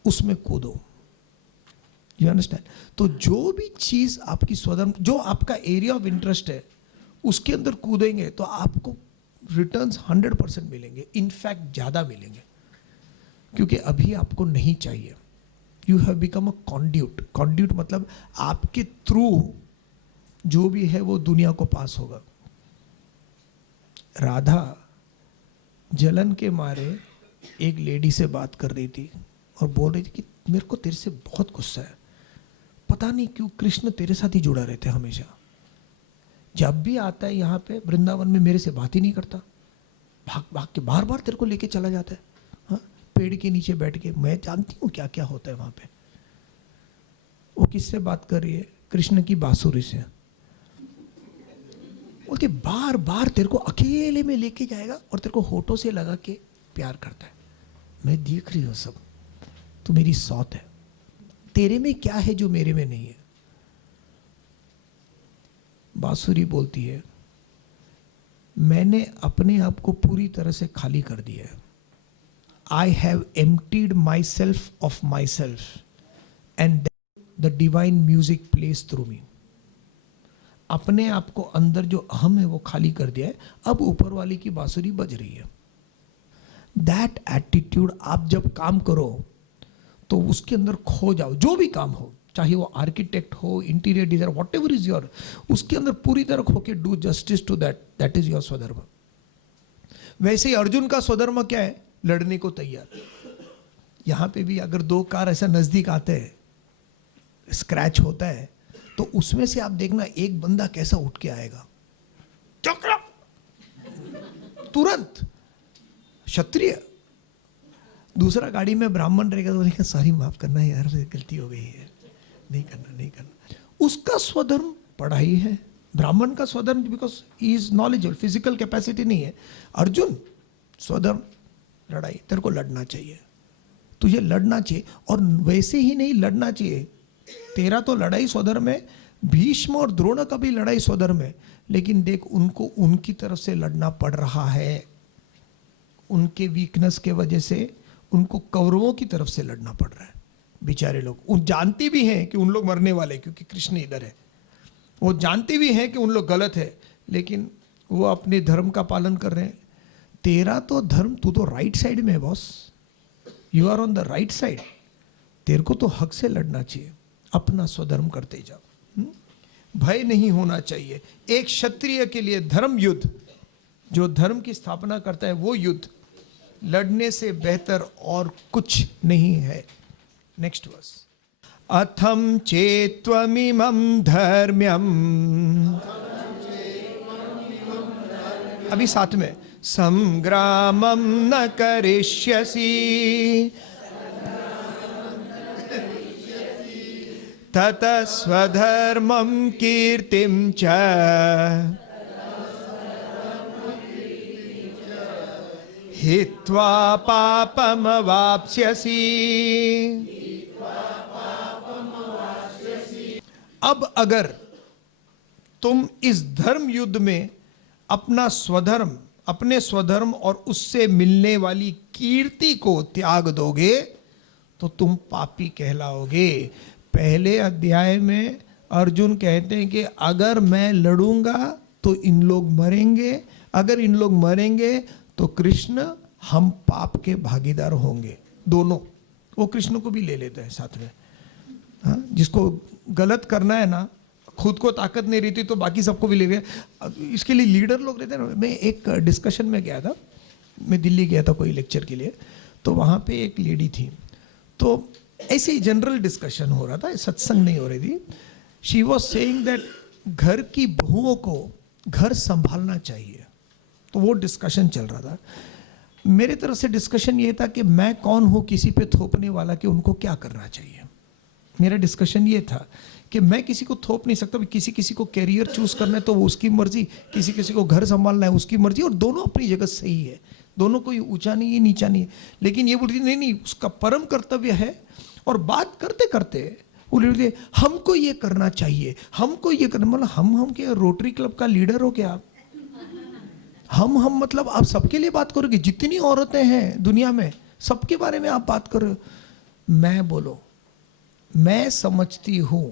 उसमें कूदो. You understand? तो जो भी चीज आपकी स्वधर्म, जो आपका एरिया ऑफ इंटरेस्ट है उसके अंदर कूदेंगे तो आपको रिटर्न्स 100% मिलेंगे. इनफैक्ट ज्यादा मिलेंगे, क्योंकि अभी आपको नहीं चाहिए. You have become a conduit. Conduit मतलब आपके थ्रू जो भी है वो दुनिया को पास होगा. राधा जलन के मारे एक लेडी से बात कर रही थी और बोल रही थी कि मेरे को तेरे से बहुत गुस्सा है, पता नहीं क्यों कृष्ण तेरे साथ ही जुड़ा रहते हैं हमेशा. जब भी आता है यहाँ पे वृंदावन में मेरे से बात ही नहीं करता, भाग भाग के बार बार तेरे को लेके चला जाता है. हाँ, पेड़ के नीचे बैठ के. मैं जानती हूँ क्या क्या होता है वहाँ पे. वो किससे बात कर रही है? कृष्ण की बांसुरी से. बोलते बार बार तेरे को अकेले में लेके जाएगा और तेरे को होठों से लगा के प्यार करता है. मैं देख रही हूँ सब, तू मेरी सौत है. तेरे में क्या है जो मेरे में नहीं है? बांसुरी बोलती है मैंने अपने आप को पूरी तरह से खाली कर दिया है. I have emptied myself of myself and the divine music plays through me. अपने आप को अंदर जो अहम है वो खाली कर दिया है, अब ऊपर वाली की बांसुरी बज रही है. दैट एटीट्यूड, आप जब काम करो तो उसके अंदर खो जाओ. जो भी काम हो, चाहे वो आर्किटेक्ट हो, interior designer, whatever is your, उसके अंदर पूरी तरह खो के do justice to that. That is your स्वधर्म. वैसे ही अर्जुन का स्वधर्म क्या है? लड़ने को तैयार. यहां पे भी अगर दो कार ऐसा नजदीक आते हैं, स्क्रैच होता है, तो उसमें से आप देखना एक बंदा कैसा उठ के आएगा, चक्र तुरंत क्षत्रिय. दूसरा गाड़ी में ब्राह्मण रहेगा तो बोलेगा सॉरी माफ करना यार, गलती हो गई है, नहीं करना नहीं करना. उसका स्वधर्म पढ़ाई है. ब्राह्मण का स्वधर्म because he is knowledgeable, physical capacity नहीं है. अर्जुन स्वधर्म लड़ाई. तेरे को लड़ना चाहिए, तुझे लड़ना चाहिए. और वैसे ही नहीं लड़ना चाहिए, तेरा तो लड़ाई स्वधर्म है, भीष्म और द्रोण का भी लड़ाई स्वधर्म है. लेकिन देख उनको उनकी तरफ से लड़ना पड़ रहा है. उनके वीकनेस के वजह से उनको कौरवों की तरफ से लड़ना पड़ रहा है. बेचारे लोग उन जानते भी हैं कि उन लोग मरने वाले, क्योंकि कृष्ण इधर है. वो जानते भी हैं कि उन लोग गलत है, लेकिन वो अपने धर्म का पालन कर रहे हैं. तेरा तो धर्म, तू तो राइट साइड में है boss. You are on the right side. तेरे को तो हक से लड़ना चाहिए. अपना स्वधर्म करते जाओ. भय नहीं होना चाहिए. एक क्षत्रिय के लिए धर्म युद्ध, जो धर्म की स्थापना करता है वो युद्ध लड़ने से बेहतर और कुछ नहीं है. Next verse. अथम चेत्वमिमं धर्म्यम. अभी साथ में. संग्रामं न करिष्यसि तत स्वधर्मं कीर्तिं च हित्वा पापमवाप्स्यसि. अब अगर तुम इस धर्म युद्ध में अपना स्वधर्म, अपने स्वधर्म और उससे मिलने वाली कीर्ति को त्याग दोगे तो तुम पापी कहलाओगे. पहले अध्याय में अर्जुन कहते हैं कि अगर मैं लड़ूंगा तो इन लोग मरेंगे, अगर इन लोग मरेंगे तो कृष्ण हम पाप के भागीदार होंगे। दोनों, वो कृष्ण को भी ले लेते हैं साथ में। हाँ, जिसको गलत करना है ना, खुद को ताकत नहीं रहती तो बाकी सबको भी ले गए। इसके लिए लीडर लोग रहते हैं ना। मैं एक डिस्कशन में गया था, मैं दिल्ली गया था कोई लेक्चर के लिए, तो वहाँ पे एक लेडी थी, तो ऐसे ही जनरल डिस्कशन हो रहा था, सत्संग नहीं हो रही थी। शी वॉज सेइंग दैट घर की बहुओं को घर संभालना चाहिए, तो वो डिस्कशन चल रहा था। मेरे तरफ से डिस्कशन ये था कि मैं कौन हूँ किसी पे थोपने वाला कि उनको क्या करना चाहिए। मेरा डिस्कशन ये था कि मैं किसी को थोप नहीं सकता। किसी किसी को कैरियर चूज करना है तो वो उसकी मर्जी, किसी किसी को घर संभालना है उसकी मर्जी, और दोनों अपनी जगह सही है, दोनों कोई ऊंचा नहीं है नीचा नहीं है। लेकिन ये बोलती नहीं नहीं, उसका परम कर्तव्य है। और बात करते करते वो बोलते हमको ये करना चाहिए, हमको ये करना, मतलब हम क्या रोटरी क्लब का लीडर हो क्या आप? हम मतलब आप सबके लिए बात करोगे? जितनी औरतें हैं दुनिया में सबके बारे में आप बात करो। मैं बोलो, मैं समझती हूं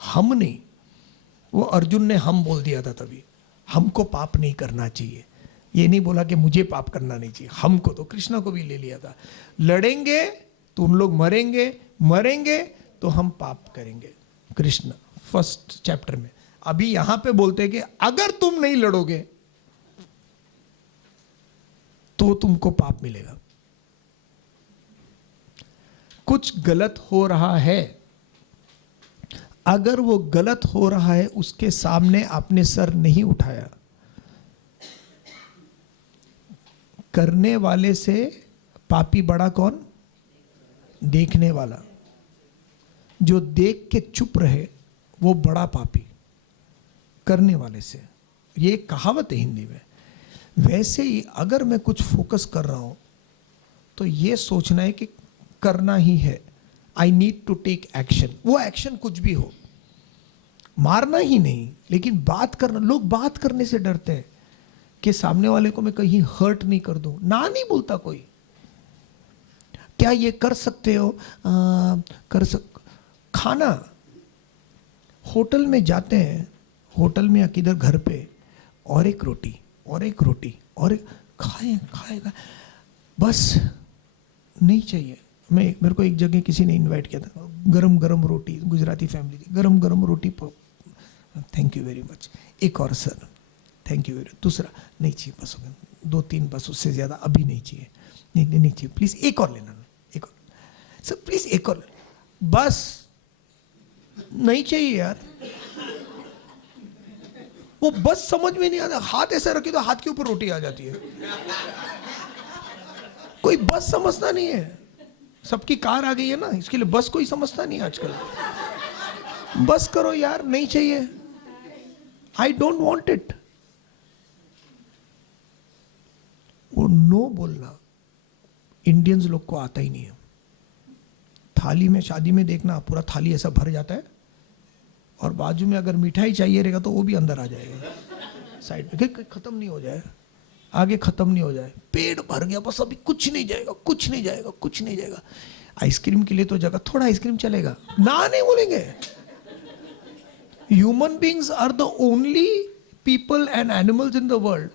हम नहीं, वो अर्जुन ने हम बोल दिया था तभी। हमको पाप नहीं करना चाहिए, ये नहीं बोला कि मुझे पाप करना नहीं चाहिए, हमको। तो कृष्णा को भी ले लिया था। लड़ेंगे तो उन लोग मरेंगे, मरेंगे तो हम पाप करेंगे। कृष्ण फर्स्ट चैप्टर में। अभी यहां पे बोलते हैं कि अगर तुम नहीं लड़ोगे तो तुमको पाप मिलेगा। कुछ गलत हो रहा है, अगर वो गलत हो रहा है उसके सामने आपने सर नहीं उठाया, करने वाले से पापी बड़ा कौन? देखने वाला। जो देख के चुप रहे वो बड़ा पापी करने वाले से। ये एक कहावत है हिंदी में। वैसे ही अगर मैं कुछ फोकस कर रहा हूं तो ये सोचना है कि करना ही है, I need to take action. वो एक्शन कुछ भी हो, मारना ही नहीं लेकिन बात करना। लोग बात करने से डरते हैं कि सामने वाले को मैं कहीं हर्ट नहीं कर दूं। ना नहीं बोलता कोई, क्या ये कर सकते हो? खाना होटल में जाते हैं, होटल में या किधर घर पे, और एक रोटी और एक रोटी और एक, खाएगा बस, नहीं चाहिए। मेरे को एक जगह किसी ने इनवाइट किया था, गरम गरम रोटी, गुजराती फैमिली थी, गरम गरम रोटी, थैंक यू वेरी मच। एक और सर, थैंक यू वेरी। दूसरा, नहीं चाहिए, बस हो गया, 2-3 बस, उससे ज़्यादा अभी नहीं चाहिए, नहीं चाहिए, प्लीज़ एक और लेना, एक और सर, प्लीज़ एक और, बस नहीं चाहिए यार। वो बस समझ में नहीं आता। हाथ ऐसा रखी तो हाथ के ऊपर रोटी आ जाती है। कोई बस समझता नहीं है। सबकी कार आ गई है ना, इसके लिए बस कोई समझता नहीं आजकल। बस करो यार, नहीं चाहिए, आई डोंट वॉन्ट इट। वो नो बोलना इंडियंस लोग को आता ही नहीं है। थाली में, शादी में देखना, पूरा थाली ऐसा भर जाता है और बाजू में अगर मिठाई चाहिए रहेगा तो वो भी अंदर आ जाएगा साइड में, खत्म नहीं हो जाए, आगे खत्म नहीं हो जाए। पेट भर गया, बस अभी कुछ नहीं जाएगा, कुछ नहीं जाएगा, कुछ नहीं जाएगा। आइसक्रीम के लिए तो जगह, थोड़ा आइसक्रीम चलेगा, ना नहीं बोलेंगे। Human beings are the only people and animals in the world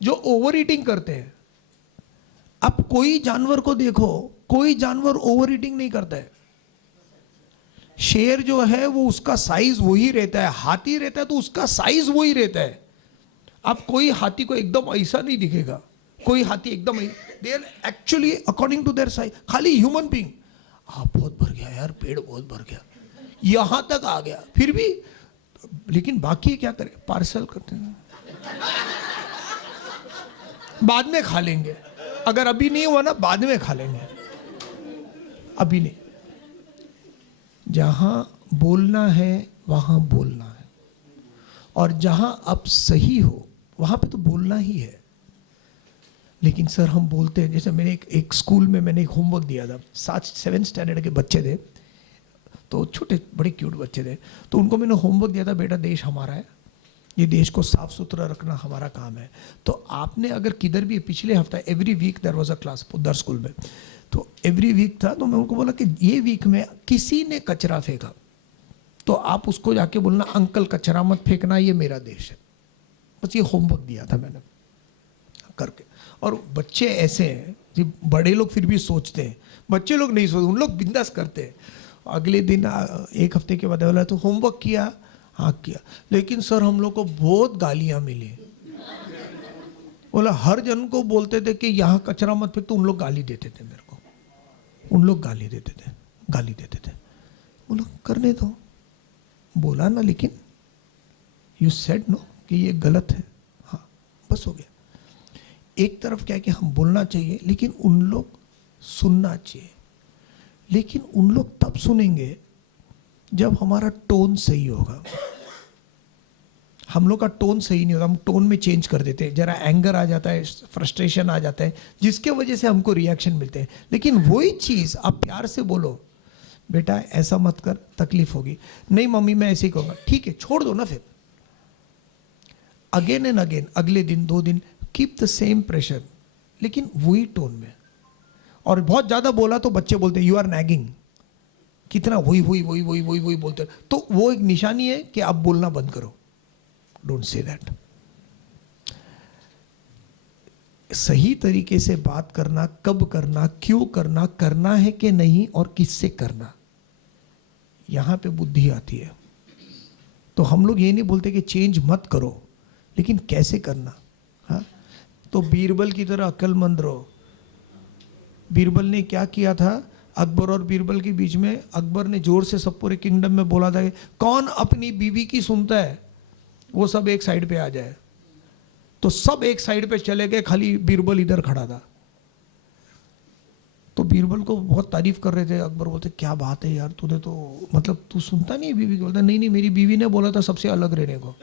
जो ओवर ईटिंग करते हैं। अब कोई जानवर को देखो, कोई जानवर ओवर ईटिंग नहीं करता है। शेर जो है वो उसका साइज वही रहता है, हाथी रहता है तो उसका साइज वही रहता है। अब कोई हाथी को एकदम ऐसा नहीं दिखेगा, कोई हाथी एकदम, they are actually according to their size. खाली ह्यूमन बीइंग, बहुत भर गया यार, पेड़ बहुत भर गया, यहां तक आ गया, फिर भी, लेकिन बाकी क्या करें, पार्सल करते हैं, बाद में खा लेंगे, अगर अभी नहीं हुआ ना बाद में खा लेंगे, अभी नहीं। जहां बोलना है वहां बोलना है, और जहां अब सही हो वहां पे तो बोलना ही है। लेकिन सर हम बोलते हैं, जैसे मैंने एक स्कूल में मैंने एक होमवर्क दिया था, 7th स्टैंडर्ड के बच्चे थे, तो छोटे बड़े क्यूट बच्चे थे, तो उनको मैंने होमवर्क दिया था, बेटा देश हमारा है, ये देश को साफ सुथरा रखना हमारा काम है। तो आपने अगर किधर भी, पिछले हफ्ता every week there was a class उधर स्कूल में, तो एवरी वीक था, तो मैं उनको बोला कि ये वीक में किसी ने कचरा फेंका तो आप उसको जाके बोलना अंकल कचरा मत फेंकना, ये मेरा देश है। बस ये होमवर्क दिया था मैंने करके, और बच्चे ऐसे हैं जी, बड़े लोग फिर भी सोचते हैं, बच्चे लोग नहीं सोचते, उन लोग बिंदास करते हैं। अगले दिन एक हफ्ते के बाद बोला तो होमवर्क किया, हाँ किया, लेकिन सर हम लोग को बहुत गालियाँ मिली। बोला हर जन को बोलते थे कि यहाँ कचरा मत फेंक, तो उन लोग गाली देते थे मेरे को, उन लोग गाली देते थे। बोला करने दो, बोला ना, लेकिन यू सेड नो कि ये गलत है, हाँ बस हो गया। एक तरफ क्या है कि हम बोलना चाहिए, लेकिन उन लोग सुनना चाहिए। लेकिन उन लोग तब सुनेंगे जब हमारा टोन सही होगा। हम लोग का टोन सही नहीं होता, हम टोन में चेंज कर देते हैं, जरा एंगर आ जाता है, फ्रस्ट्रेशन आ जाता है, जिसके वजह से हमको रिएक्शन मिलते हैं। लेकिन वही चीज़ आप प्यार से बोलो, बेटा ऐसा मत कर, तकलीफ होगी। नहीं मम्मी मैं ऐसे ही कहूँगा, ठीक है छोड़ दो ना। फिर अगेन एंड अगेन, अगले दिन 2 दिन, कीप द सेम प्रेशर, लेकिन वही टोन में। और बहुत ज़्यादा बोला तो बच्चे बोलते हैं यू आर नैगिंग, कितना वही बोलते हैं। तो वो एक निशानी है कि आप बोलना बंद करो। Don't say that. सही तरीके से बात करना, कब करना, क्यों करना, करना है कि नहीं और किससे करना, यहां पे बुद्धि आती है। तो हम लोग ये नहीं बोलते कि चेंज मत करो, लेकिन कैसे करना। हाँ, तो बीरबल की तरह अक्लमंद रहो। बीरबल ने क्या किया था, अकबर और बीरबल के बीच में अकबर ने जोर से सब पूरे किंगडम में बोला था कि कौन अपनी बीवी की सुनता है, वो सब एक साइड पे आ जाए। तो सब एक साइड पे चले गए, खाली बीरबल इधर खड़ा था। तो बीरबल को बहुत तारीफ कर रहे थे। अकबर बोलते क्या बात है यार, तूने तो मतलब तू सुनता नहीं है बीवी की। बोलता नहीं मेरी बीवी ने बोला था सबसे अलग रहने को।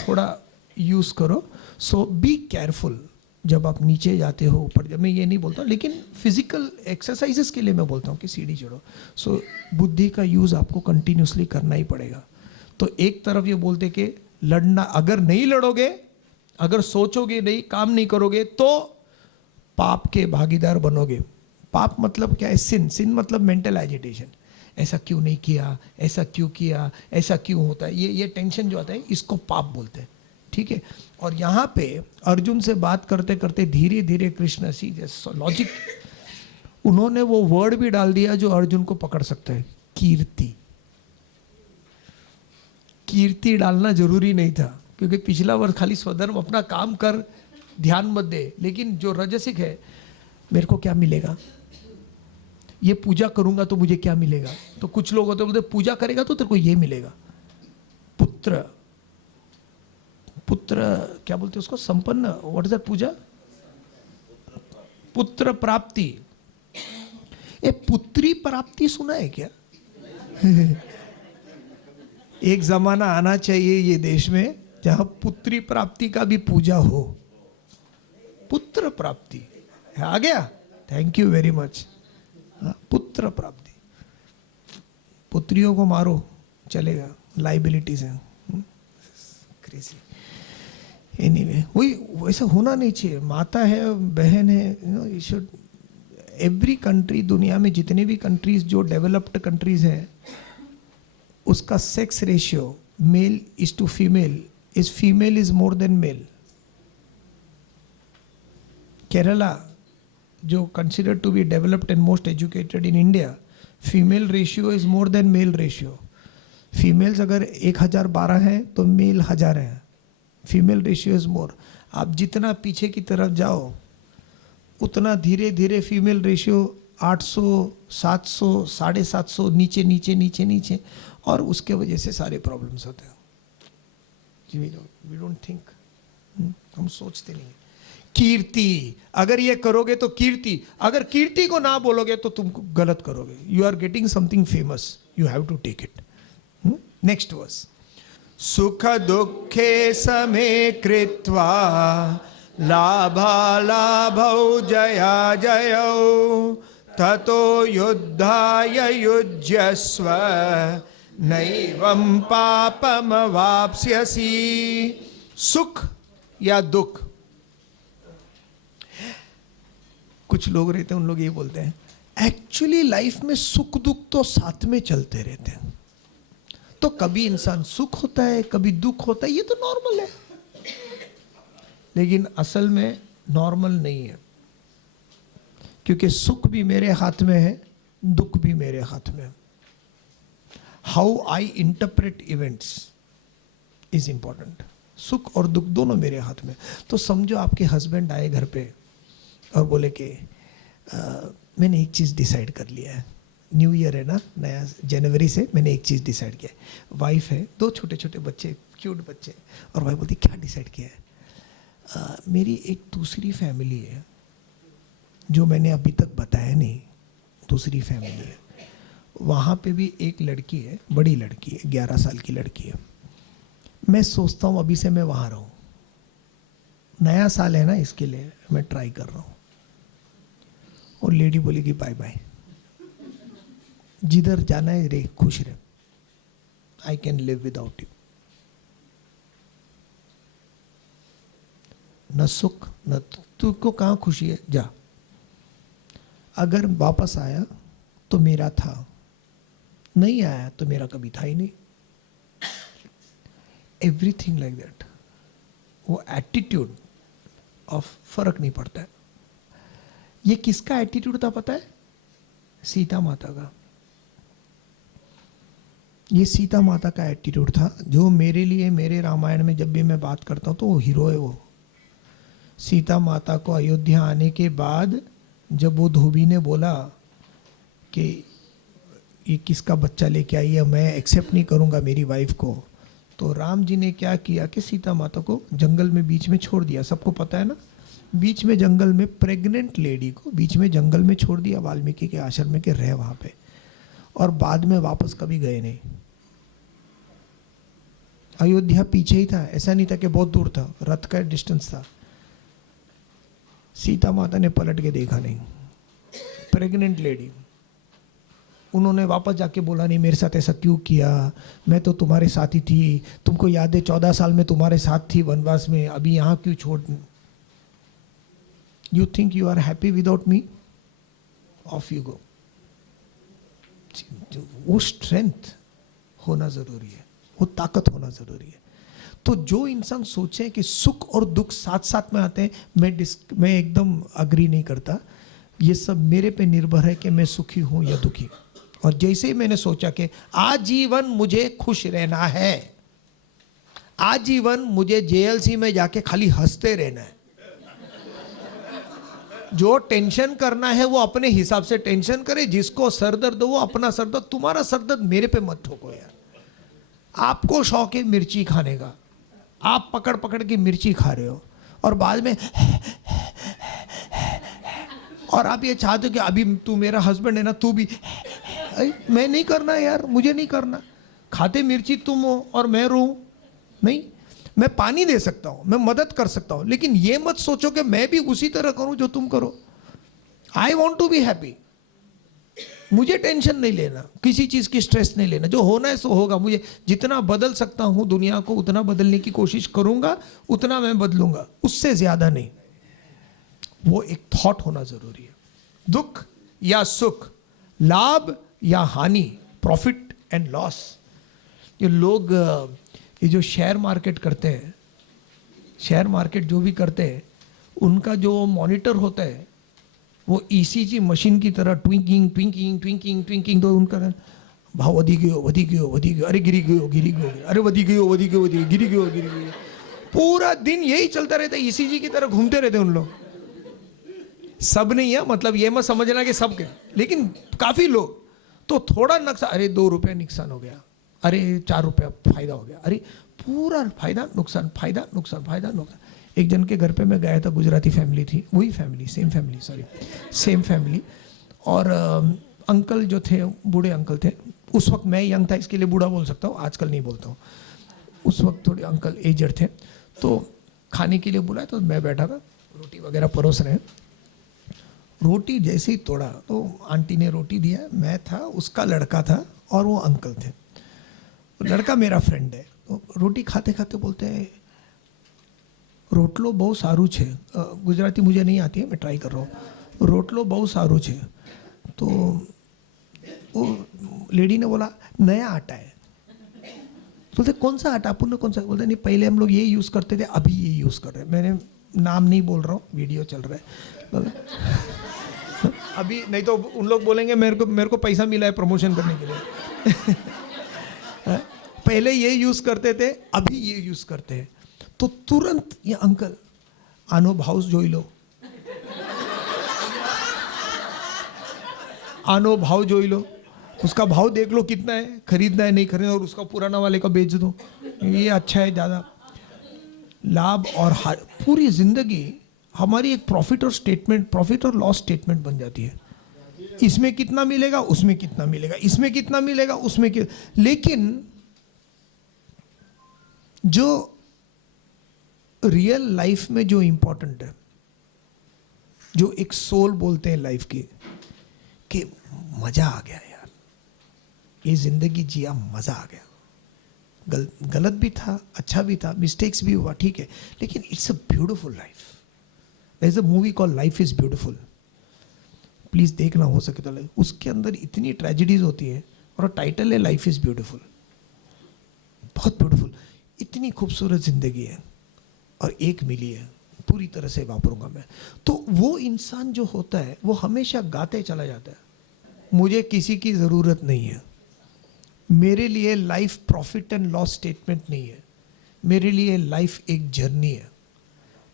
थोड़ा यूज करो। सो बी केयरफुल जब आप नीचे जाते हो, ऊपर। जब मैं ये नहीं बोलता, लेकिन फिजिकल एक्सरसाइजेस के लिए मैं बोलता हूँ कि सीढ़ी चढ़ो। सो बुद्धि का यूज आपको कंटिन्यूसली करना ही पड़ेगा। तो एक तरफ ये बोलते कि लड़ना, अगर नहीं लड़ोगे, अगर सोचोगे नहीं, काम नहीं करोगे, तो पाप के भागीदार बनोगे। पाप मतलब क्या है, सिन मतलब मेंटल एजिटेशन। ऐसा क्यों नहीं किया, ऐसा क्यों किया, ऐसा क्यों होता है, ये टेंशन जो आता है, इसको पाप बोलते हैं। ठीक है। और यहाँ पे अर्जुन से बात करते करते धीरे धीरे कृष्ण सी लॉजिक, उन्होंने वो वर्ड भी डाल दिया जो अर्जुन को पकड़ सकता है, कीर्ति। कीर्ति डालना जरूरी नहीं था, क्योंकि पिछला वर्ष खाली स्वधर्म, अपना काम कर, ध्यान मत दे। लेकिन जो रजसिक है, मेरे को क्या मिलेगा, ये पूजा करूंगा तो मुझे क्या मिलेगा। तो कुछ लोग होते बोलते पूजा करेगा तो तेरे को ये मिलेगा, पुत्र क्या बोलते उसको, संपन्न, व्हाट इज दैट, पूजा, पुत्र प्राप्ति। ये पुत्री प्राप्ति सुना है क्या? एक जमाना आना चाहिए ये देश में जहां पुत्री प्राप्ति का भी पूजा हो। पुत्र प्राप्ति आ गया, थैंक यू वेरी मच। पुत्र प्राप्ति, पुत्रियों को मारो चलेगा, लाइबिलिटीज हैं। क्रेजी। एनीवे, वही वैसा होना नहीं चाहिए। माता है, बहन है, यू शुड, एवरी कंट्री, दुनिया में जितने भी कंट्रीज जो डेवलप्ड कंट्रीज हैं, उसका sex ratio male is to female is, female is more than male. Kerala, जो considered to be developed and most educated in India, female ratio is more than male ratio. Females अगर 1012 हैं तो मेल 1000 हैं। Female ratio is more. आप जितना पीछे की तरफ जाओ, उतना धीरे धीरे फीमेल रेशियो 800, 700, 750, नीचे नीचे नीचे नीचे, और उसके वजह से सारे प्रॉब्लम्स होते हैं। वी डोंट थिंक, हम सोचते नहीं। कीर्ति, अगर ये करोगे तो कीर्ति, अगर कीर्ति को ना बोलोगे तो तुम गलत करोगे। You are getting something famous, you have to take it. Next verse, सुख दुखे समे कृत्वा लाभालाभौ जया जयौ ततो युद्धाय युज्यस्व नैवं पापमवाप्स्यसि। सुख या दुख, कुछ लोग रहते हैं, उन लोग ये बोलते हैं एक्चुअली लाइफ में सुख दुख तो साथ में चलते रहते हैं। तो कभी इंसान सुख होता है, कभी दुख होता है, ये तो नॉर्मल है। लेकिन असल में नॉर्मल नहीं है, क्योंकि सुख भी मेरे हाथ में है, दुख भी मेरे हाथ में है। How I interpret events is important. सुख और दुख दोनों मेरे हाथ में। तो समझो आपके हस्बैंड आए घर पे और बोले कि मैंने एक चीज़ डिसाइड कर लिया है, न्यू ईयर है ना, नया जनवरी से मैंने एक चीज़ डिसाइड किया है। वाइफ है, 2 छोटे छोटे बच्चे, क्यूट बच्चे, और वाइफ बोलती क्या डिसाइड किया है? मेरी एक दूसरी फैमिली है जो मैंने अभी तक बताया नहीं, दूसरी फैमिली है। वहाँ पे भी एक लड़की है, बड़ी लड़की है, 11 साल की लड़की है। मैं सोचता हूँ अभी से मैं वहाँ रहूँ, नया साल है ना, इसके लिए मैं ट्राई कर रहा हूँ। और लेडी बोलेगी बाय बाय, जिधर जाना है रे, खुश रहे, I can live without you. न सुख न तुझको कहाँ खुशी है, जा। अगर वापस आया तो मेरा था, नहीं आया तो मेरा कभी था ही नहीं। Everything like that. वो एटीट्यूड ऑफ फर्क नहीं पड़ता है। ये किसका एटीट्यूड था पता है? सीता माता का। ये सीता माता का एटीट्यूड था, जो मेरे लिए, मेरे रामायण में जब भी मैं बात करता हूँ तो वो हीरो है। वो सीता माता को अयोध्या आने के बाद जब वो धोबी ने बोला कि ये किसका बच्चा लेके आई है, मैं एक्सेप्ट नहीं करूँगा मेरी वाइफ को, तो राम जी ने क्या किया कि सीता माता को जंगल में बीच में छोड़ दिया। सबको पता है ना, बीच में जंगल में प्रेग्नेंट लेडी को बीच में जंगल में छोड़ दिया वाल्मीकि के आश्रम में, के रहे वहाँ पे, और बाद में वापस कभी गए नहीं। अयोध्या पीछे ही था, ऐसा नहीं था कि बहुत दूर था, रथ का डिस्टेंस था। सीता माता ने पलट के देखा नहीं, प्रेग्नेंट लेडी। उन्होंने वापस जाके बोला नहीं मेरे साथ ऐसा क्यों किया, मैं तो तुम्हारे साथ ही थी, तुमको याद है 14 साल में तुम्हारे साथ थी वनवास में, अभी यहाँ क्यों छोड़। You think you are happy without me, off you go. वो स्ट्रेंथ होना जरूरी है, वो ताकत होना जरूरी है। तो जो इंसान सोचे कि सुख और दुख साथ साथ में आते हैं, मैं एकदम अग्री नहीं करता। ये सब मेरे पे निर्भर है कि मैं सुखी हूं या दुखी। और जैसे ही मैंने सोचा कि आजीवन मुझे खुश रहना है, आजीवन मुझे जेएलसी में जाके खाली हंसते रहना है, जो टेंशन करना है वो अपने हिसाब से टेंशन करे, जिसको सरदर्द हो वो अपना सरदर्द, तुम्हारा सरदर्द मेरे पे मत ठोको यार। आपको शौक है मिर्ची खाने का, आप पकड़ पकड़ के मिर्ची खा रहे हो, और बाद में और आप ये चाहते हो कि अभी तू मेरा हस्बैंड है ना, तू भी। मैं नहीं करना यार, मुझे नहीं करना। खाते मिर्ची तुम हो और मैं रोऊं? नहीं। मैं पानी दे सकता हूं, मैं मदद कर सकता हूं, लेकिन ये मत सोचो कि मैं भी उसी तरह करूं जो तुम करो। I want to be happy. मुझे टेंशन नहीं लेना, किसी चीज़ की स्ट्रेस नहीं लेना, जो होना है सो होगा। मुझे जितना बदल सकता हूँ दुनिया को उतना बदलने की कोशिश करूँगा, उतना मैं बदलूंगा, उससे ज़्यादा नहीं। वो एक थॉट होना ज़रूरी है। दुख या सुख, लाभ या हानि, प्रॉफिट एंड लॉस। ये लोग ये जो शेयर मार्केट करते हैं, शेयर मार्केट जो भी करते हैं, उनका जो मॉनिटर होता है वो ईसीजी मशीन की तरह ट्विंकिंग ट्विंकिंग ट्विंकिंग ट्विंकिंग, तो उनका भाव वधी गयो वधी गयो वधी गयो, अरे गिरी गयो गिरी गयो, अरे वधी गयो वधी गयो वधी गयो, गिरी गयो गिरी गयो। पूरा दिन यही चलता रहता है, ईसीजी की तरह घूमते रहते उन लोग। सब नहीं है, मतलब ये मत समझना कि सब के, लेकिन काफ़ी लोग। तो थोड़ा नुकसान, अरे 2 रुपया नुकसान हो गया, अरे 4 रुपया फायदा हो गया, अरे पूरा फायदा नुकसान फायदा नुकसान फायदा नुकसान। एक जन के घर पे मैं गया था, गुजराती फैमिली थी, वही फैमिली, सेम फैमिली। और अंकल जो थे, बूढ़े अंकल थे। उस वक्त मैं यंग था, इसके लिए बूढ़ा बोल सकता हूँ, आजकल नहीं बोलता हूँ। उस वक्त थोड़े अंकल एजड थे, तो खाने के लिए बुलाया, तो मैं बैठा था, रोटी वगैरह परोस रहे हैं। रोटी जैसे ही तोड़ा तो आंटी ने रोटी दिया, मैं था, उसका लड़का था और वो अंकल थे। लड़का मेरा फ्रेंड है। तो रोटी खाते खाते बोलते हैं, रोटलो बहुत सारू छे। गुजराती मुझे नहीं आती है, मैं ट्राई कर रहा हूँ। रोटलो बहुत सारू छे। तो वो लेडी ने बोला नया आटा है। बोलते कौन सा आटा, अपन ने कौन सा, बोलते नहीं पहले हम लोग ये यूज़ करते थे, अभी ये यूज़ कर रहे हैं। मैंने नाम नहीं बोल रहा हूँ, वीडियो चल रहा है अभी, नहीं तो उन लोग बोलेंगे मेरे को पैसा मिला है प्रमोशन करने के लिए पहले ये यूज़ करते थे, अभी ये यूज़ करते हैं। तो तुरंत ये अंकल आनो भाव जोई लो, आनो भाव जोई लो, उसका भाव देख लो कितना है, खरीदना है नहीं खरीदना, और उसका पुराना वाले का बेच दो, ये अच्छा है ज़्यादा लाभ। और पूरी जिंदगी हमारी एक प्रॉफिट और लॉस स्टेटमेंट बन जाती है। इसमें कितना मिलेगा, उसमें कितना मिलेगा, इसमें कितना मिलेगा, उसमें लेकिन जो रियल लाइफ में जो इंपॉर्टेंट है, जो एक सोल बोलते हैं लाइफ की, कि मजा आ गया यार, ये जिंदगी जिया, मजा आ गया, गलत भी था, अच्छा भी था, मिस्टेक्स भी हुआ, ठीक है, लेकिन it's a beautiful life. There is a movie called life is beautiful, please देखना हो सके तो। उसके अंदर इतनी ट्रेजेडीज होती है और टाइटल है लाइफ इज ब्यूटिफुल, बहुत ब्यूटिफुल। इतनी खूबसूरत जिंदगी है और एक मिली है, पूरी तरह से वापरूंगा मैं। तो वो इंसान जो होता है वो हमेशा गाते चला जाता है, मुझे किसी की ज़रूरत नहीं है, मेरे लिए life profit and loss statement नहीं है, मेरे लिए लाइफ एक जर्नी है,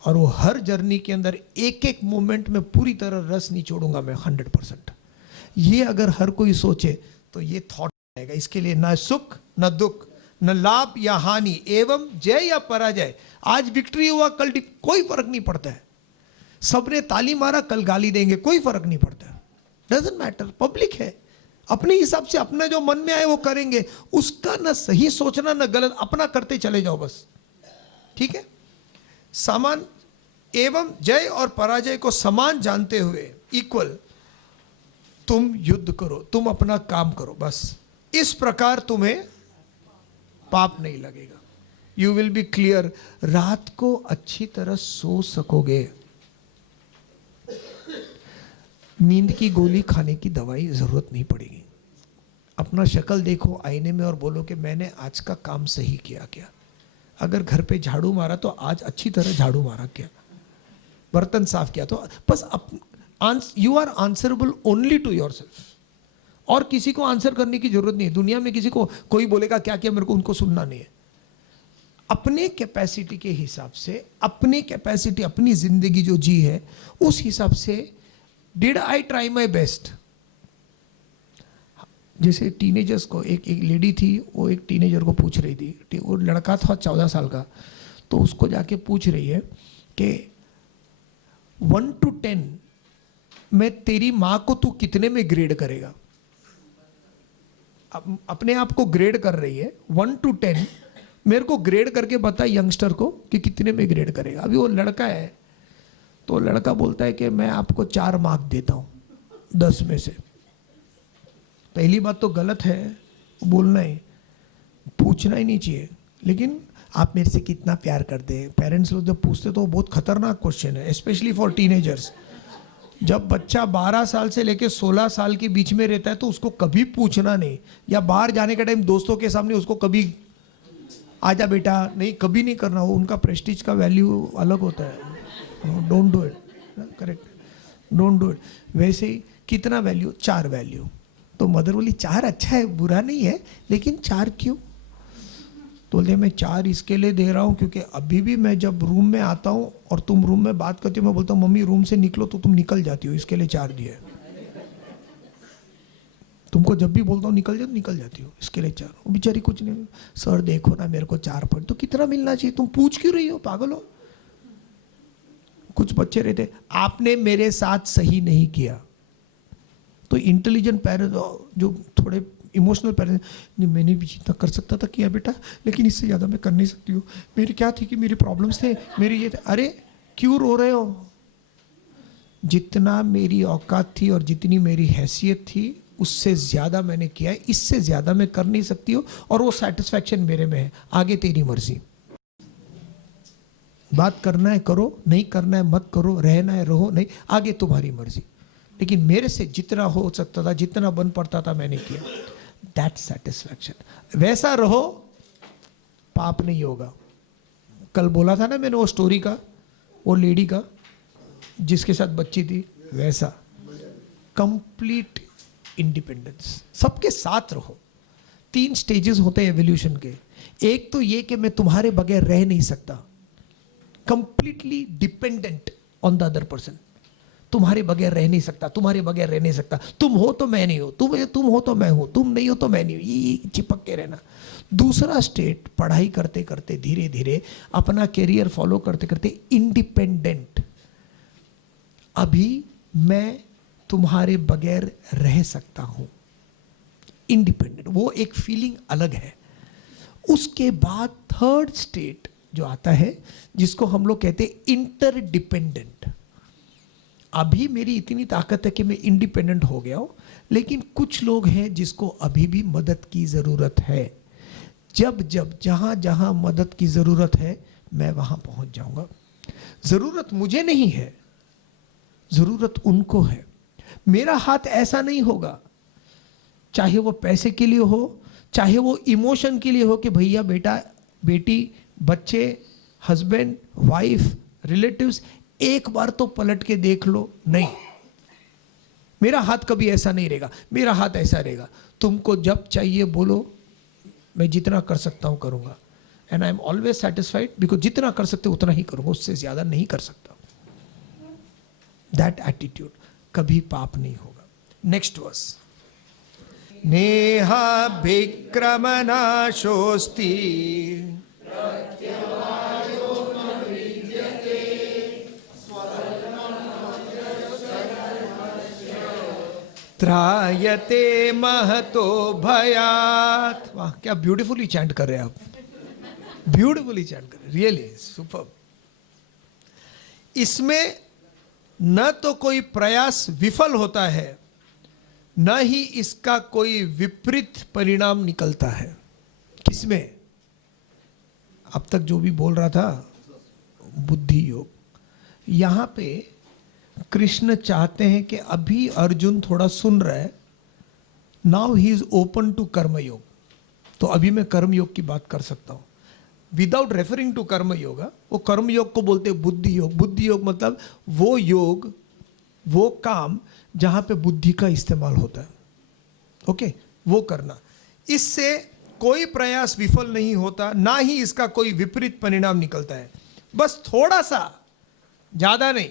और वो हर जर्नी के अंदर एक एक मोमेंट में पूरी तरह रस निचोड़ूंगा मैं 100%। ये अगर हर कोई सोचे तो ये थॉट आएगा, इसके लिए ना सुख न दुख, न लाभ या हानि, एवं जय या पराजय, आज विक्ट्री हुआ कल कोई फर्क नहीं पड़ता है, सबने ताली मारा कल गाली देंगे, कोई फर्क नहीं पड़ता, डजंट मैटर, पब्लिक है, अपने हिसाब से अपना जो मन में आए वो करेंगे, उसका ना सही सोचना ना गलत, अपना करते चले जाओ बस, ठीक है। समान एवं जय और पराजय को समान जानते हुए, इक्वल, तुम युद्ध करो, तुम अपना काम करो, बस इस प्रकार तुम्हें पाप नहीं लगेगा, यू विल बी क्लियर, रात को अच्छी तरह सो सकोगे, नींद की गोली खाने की दवाई जरूरत नहीं पड़ेगी। अपना शक्ल देखो आईने में और बोलो कि मैंने आज का काम सही किया क्या, अगर घर पे झाड़ू मारा तो आज अच्छी तरह झाड़ू मारा क्या, बर्तन साफ किया तो बस, you are answerable only to yourself, और किसी को आंसर करने की जरूरत नहीं है। दुनिया में किसी को कोई बोलेगा क्या किया, मेरे को उनको सुनना नहीं है। अपने कैपेसिटी के हिसाब से, अपनी कैपेसिटी, अपनी जिंदगी जो जी है उस हिसाब से, did I try my best. जैसे टीनेजर्स को, एक लेडी थी, वो एक टीनेजर को पूछ रही थी, वो लड़का था 14 साल का, तो उसको जाके पूछ रही है कि 1 to 10 में तेरी माँ को तू कितने में ग्रेड करेगा। अपने आप को ग्रेड कर रही है, 1 to 10 मेरे को ग्रेड करके बता यंगस्टर को कि कितने में ग्रेड करेगा। अभी वो लड़का है, तो लड़का बोलता है कि मैं आपको 4 मार्क देता हूँ 10 में से। पहली बात तो गलत है बोलना ही, पूछना ही नहीं चाहिए, लेकिन आप मेरे से कितना प्यार करते हैं, पेरेंट्स लोग जब पूछते तो वो बहुत खतरनाक क्वेश्चन है, स्पेशली फॉर टीनेजर्स। जब बच्चा 12 साल से लेकर 16 साल के बीच में रहता है तो उसको कभी पूछना नहीं, या बाहर जाने के टाइम दोस्तों के सामने उसको कभी आजा बेटा नहीं, कभी नहीं करना, वो उनका प्रेस्टीज का वैल्यू अलग होता है। Don't do it, correct, don't do it. वैसे ही कितना वैल्यू, 4 वैल्यू। तो मदर बोली 4 अच्छा है, बुरा नहीं है, लेकिन 4 क्यों? तो बोलते मैं 4 इसके लिए दे रहा हूँ क्योंकि अभी भी मैं जब रूम में आता हूँ और तुम रूम में बात करती हो, मैं बोलता हूँ मम्मी रूम से निकलो, तो तुम निकल जाती हो, इसके लिए 4 दिए। तुमको जब भी बोलता हूँ निकल जाओ, निकल जाती हो, इसके लिए 4। वो बेचारी कुछ नहीं, सर देखो ना मेरे को 4 पॉइंट। तो कितना मिलना चाहिए, तुम पूछ क्यों रही हो, पागल हो? कुछ बच्चे रहते, आपने मेरे साथ सही नहीं किया, तो इंटेलिजेंट पेरेंट्स जो थोड़े इमोशनल पेरेंट्स, नहीं मैंने भी जितना कर सकता था किया बेटा, लेकिन इससे ज़्यादा मैं कर नहीं सकती हूँ, मेरी क्या थी कि मेरे प्रॉब्लम्स थे, मेरे ये थे। अरे क्यों रो रहे हो? जितना मेरी औकात थी और जितनी मेरी हैसियत थी उससे ज़्यादा मैंने किया है, इससे ज़्यादा मैं कर नहीं सकती हूँ, और वो सेटिस्फैक्शन मेरे में है। आगे तेरी मर्जी, बात करना है करो, नहीं करना है मत करो, रहना है रहो, नहीं आगे तुम्हारी मर्जी, लेकिन मेरे से जितना हो सकता था, जितना बन पड़ता था मैंने किया, दैट सेटिस्फैक्शन। वैसा रहो पाप नहीं होगा। कल बोला था ना मैंने वो स्टोरी का, वो लेडी का जिसके साथ बच्ची थी, वैसा कंप्लीट इंडिपेंडेंस, सबके साथ रहो। 3 स्टेजेस होते हैं एवोल्यूशन के। एक तो ये कि मैं तुम्हारे बगैर रह नहीं सकता, completely dependent on the other person, तुम्हारे बगैर रह नहीं सकता, तुम्हारे बगैर रह नहीं सकता, तुम हो तो मैं नहीं हूं, तुम हो तो मैं हूं, तुम नहीं हो तो मैं नहीं हूं, ये चिपक के रहना। दूसरा स्टेट, पढ़ाई करते करते धीरे धीरे अपना कैरियर फॉलो करते करते इंडिपेंडेंट, अभी मैं तुम्हारे बगैर रह सकता हूं, इंडिपेंडेंट, वो एक फीलिंग अलग है। उसके बाद थर्ड स्टेट जो आता है जिसको हम लोग कहते हैं इंटरडिपेंडेंट। अभी मेरी इतनी ताकत है कि मैं इंडिपेंडेंट हो गया हूं, लेकिन कुछ लोग हैं जिसको अभी भी मदद की जरूरत है। जब जब जहां जहां मदद की जरूरत है मैं वहां पहुंच जाऊंगा। जरूरत मुझे नहीं है, जरूरत उनको है। मेरा हाथ ऐसा नहीं होगा, चाहे वो पैसे के लिए हो, चाहे वो इमोशन के लिए हो कि भैया बेटा बेटी बच्चे हस्बैंड वाइफ रिलेटिव्स एक बार तो पलट के देख लो। नहीं, मेरा हाथ कभी ऐसा नहीं रहेगा। मेरा हाथ ऐसा रहेगा, तुमको जब चाहिए बोलो, मैं जितना कर सकता हूं करूंगा। And I am always satisfied, because जितना कर सकते उतना ही करूंगा, उससे ज्यादा नहीं कर सकता। दैट एटीट्यूड कभी पाप नहीं होगा। नेक्स्ट वर्स, नेहा विक्रमनाशोस्ति त्रायते महतो भयात। वाह, क्या ब्यूटीफुली चैंट कर रहे हैं आप, ब्यूटीफुली चैंट कर रहे हैं, रियली सुपर। इसमें न तो कोई प्रयास विफल होता है, न ही इसका कोई विपरीत परिणाम निकलता है। किसमें? अब तक जो भी बोल रहा था बुद्धि योग, यहां पे कृष्ण चाहते हैं कि अभी अर्जुन थोड़ा सुन रहा है, now he is open to karma yoga, तो अभी मैं कर्म योग की बात कर सकता हूं विदाउट रेफरिंग टू कर्म योग। वो कर्म योग को बोलते हैं बुद्धि योग। बुद्धि योग मतलब वो योग, वो काम जहां पे बुद्धि का इस्तेमाल होता है। ओके, वो करना, इससे कोई प्रयास विफल नहीं होता, ना ही इसका कोई विपरीत परिणाम निकलता है। बस थोड़ा सा, ज्यादा नहीं।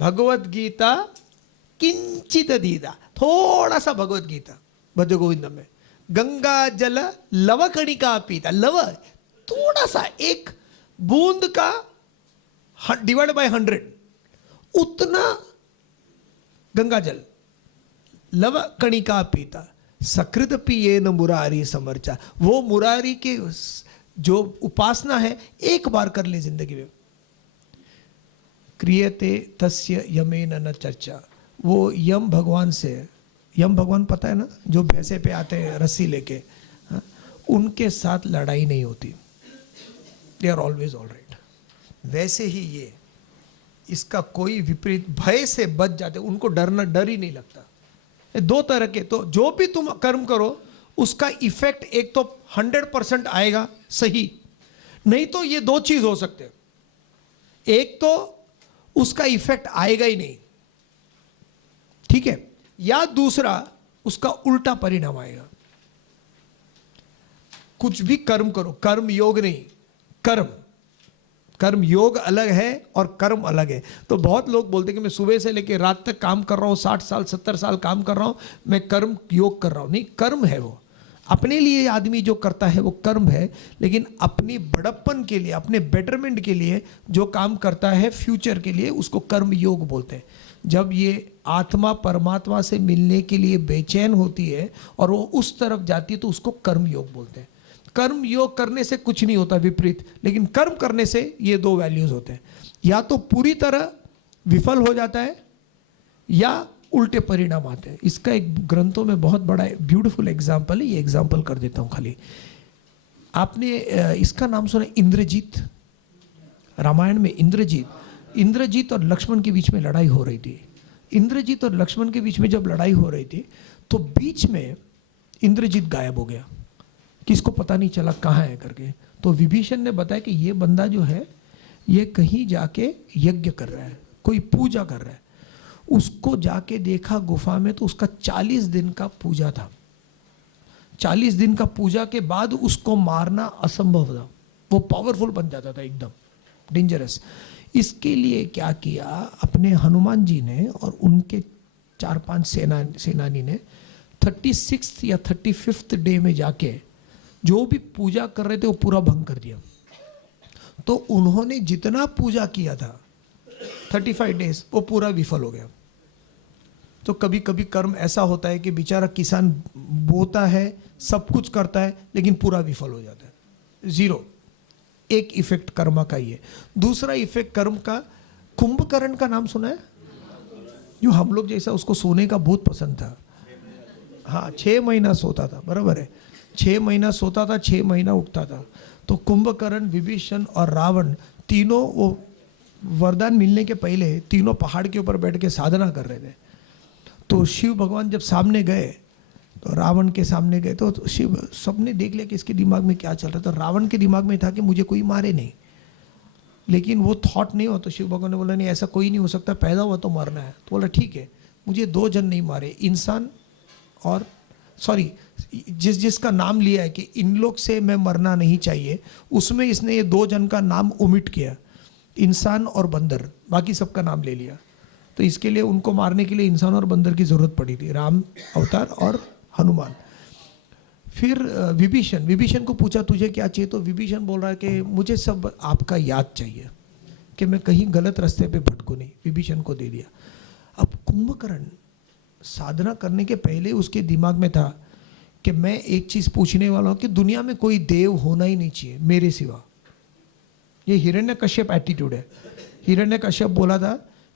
भगवत गीता किंचित दीदा, थोड़ा सा भगवत गीता भज गोविंदम में, गंगा जल लव कणिका पीता, लव थोड़ा सा, एक बूंद का डिवाइड बाय 100, उतना गंगा जल लव कणिका पीता, सकृत पिए न मुरारी समर्चा। वो मुरारी के जो उपासना है एक बार कर ले जिंदगी में। क्रियते तस्य यमेन न चर्चा, वो यम भगवान से, यम भगवान पता है ना, जो भैंसे पे आते हैं रस्सी लेके, उनके साथ लड़ाई नहीं होती, they are always all right. वैसे ही ये, इसका कोई विपरीत, भय से बच जाते, उनको डर ही नहीं लगता। दो तरह के, तो जो भी तुम कर्म करो उसका इफेक्ट एक तो 100% आएगा सही, नहीं तो ये दो चीज हो सकते हैं, एक तो उसका इफेक्ट आएगा ही नहीं, ठीक है, या दूसरा उसका उल्टा परिणाम आएगा। कुछ भी कर्म करो, कर्म योग नहीं, कर्म योग अलग है और कर्म अलग है। तो बहुत लोग बोलते हैं कि मैं सुबह से लेकर रात तक काम कर रहा हूं, 60 साल 70 साल काम कर रहा हूं, मैं कर्म योग कर रहा हूं। नहीं, कर्म है वो, अपने लिए आदमी जो करता है वो कर्म है, लेकिन अपनी बड़प्पन के लिए, अपने बेटरमेंट के लिए जो काम करता है फ्यूचर के लिए, उसको कर्म योग बोलते हैं। जब ये आत्मा परमात्मा से मिलने के लिए बेचैन होती है और वो उस तरफ जाती है तो उसको कर्म योग बोलते हैं। कर्म योग करने से कुछ नहीं होता विपरीत, लेकिन कर्म करने से ये दो वैल्यूज होते हैं, या तो पूरी तरह विफल हो जाता है या उल्टे परिणाम आते हैं। इसका एक ग्रंथों में बहुत बड़ा ब्यूटीफुल एग्जाम्पल है, ये एग्जाम्पल कर देता हूं खाली। आपने इसका नाम सुना, इंद्रजीत? रामायण में इंद्रजीत और लक्ष्मण के बीच में लड़ाई हो रही थी। इंद्रजीत और लक्ष्मण के बीच में जब लड़ाई हो रही थी तो बीच में इंद्रजीत गायब हो गया। किसको पता नहीं चला कहाँ है करके। तो विभीषण ने बताया कि ये बंदा जो है ये कहीं जाके यज्ञ कर रहा है, कोई पूजा कर रहा है। उसको जाके देखा गुफा में तो उसका 40 दिन का पूजा था। 40 दिन का पूजा के बाद उसको मारना असंभव था, वो पावरफुल बन जाता था, एकदम डेंजरस। इसके लिए क्या किया अपने हनुमान जी ने और उनके 4-5 सेनानी ने 36 या 35 डे में जाके जो भी पूजा कर रहे थे वो पूरा भंग कर दिया। तो उन्होंने जितना पूजा किया था 35 डेज वो पूरा विफल हो गया। तो कभी कभी कर्म ऐसा होता है कि बेचारा किसान बोता है, सब कुछ करता है, लेकिन पूरा विफल हो जाता है, जीरो। एक इफेक्ट कर्म का ही है। दूसरा इफेक्ट कर्म का, कुंभकर्ण का नाम सुना है? जो हम लोग जैसा उसको सोने का बहुत पसंद था। हाँ, 6 महीना सोता था, बराबर है, 6 महीना सोता था, 6 महीना उठता था। तो कुंभकर्ण, विभीषण और रावण तीनों वो वरदान मिलने के पहले तीनों पहाड़ के ऊपर बैठ के साधना कर रहे थे। तो शिव भगवान जब सामने गए, तो रावण के सामने गए, तो शिव, सबने देख लिया कि इसके दिमाग में क्या चल रहा था। तो रावण के दिमाग में था कि मुझे कोई मारे नहीं, लेकिन वो थॉट नहीं हो। तो शिव भगवान ने बोला नहीं, ऐसा कोई नहीं हो सकता, पैदा हुआ तो मरना है। तो बोला ठीक है, मुझे 2 जन नहीं मारे, इंसान और सॉरी जिसका नाम लिया है कि इन लोग से मैं मरना नहीं चाहिए, उसमें इसने ये 2 जन का नाम ओमिट किया, इंसान और बंदर, बाकी सबका नाम ले लिया। तो इसके लिए उनको मारने के लिए इंसान और बंदर की जरूरत पड़ी थी, राम अवतार और हनुमान। फिर विभीषण को पूछा तुझे क्या चाहिए? तो विभीषण बोल रहा है कि मुझे सब आपका याद चाहिए कि मैं कहीं गलत रास्ते पे भटकूं नहीं। विभीषण को दे दिया। अब कुंभकर्ण साधना करने के पहले उसके दिमाग में था कि मैं एक चीज पूछने वाला हूं कि दुनिया में कोई देव होना ही नहीं चाहिए मेरे सिवा। ये हिरण्यकश्यप एटीट्यूड है। हिरण्यकश्यप बोला था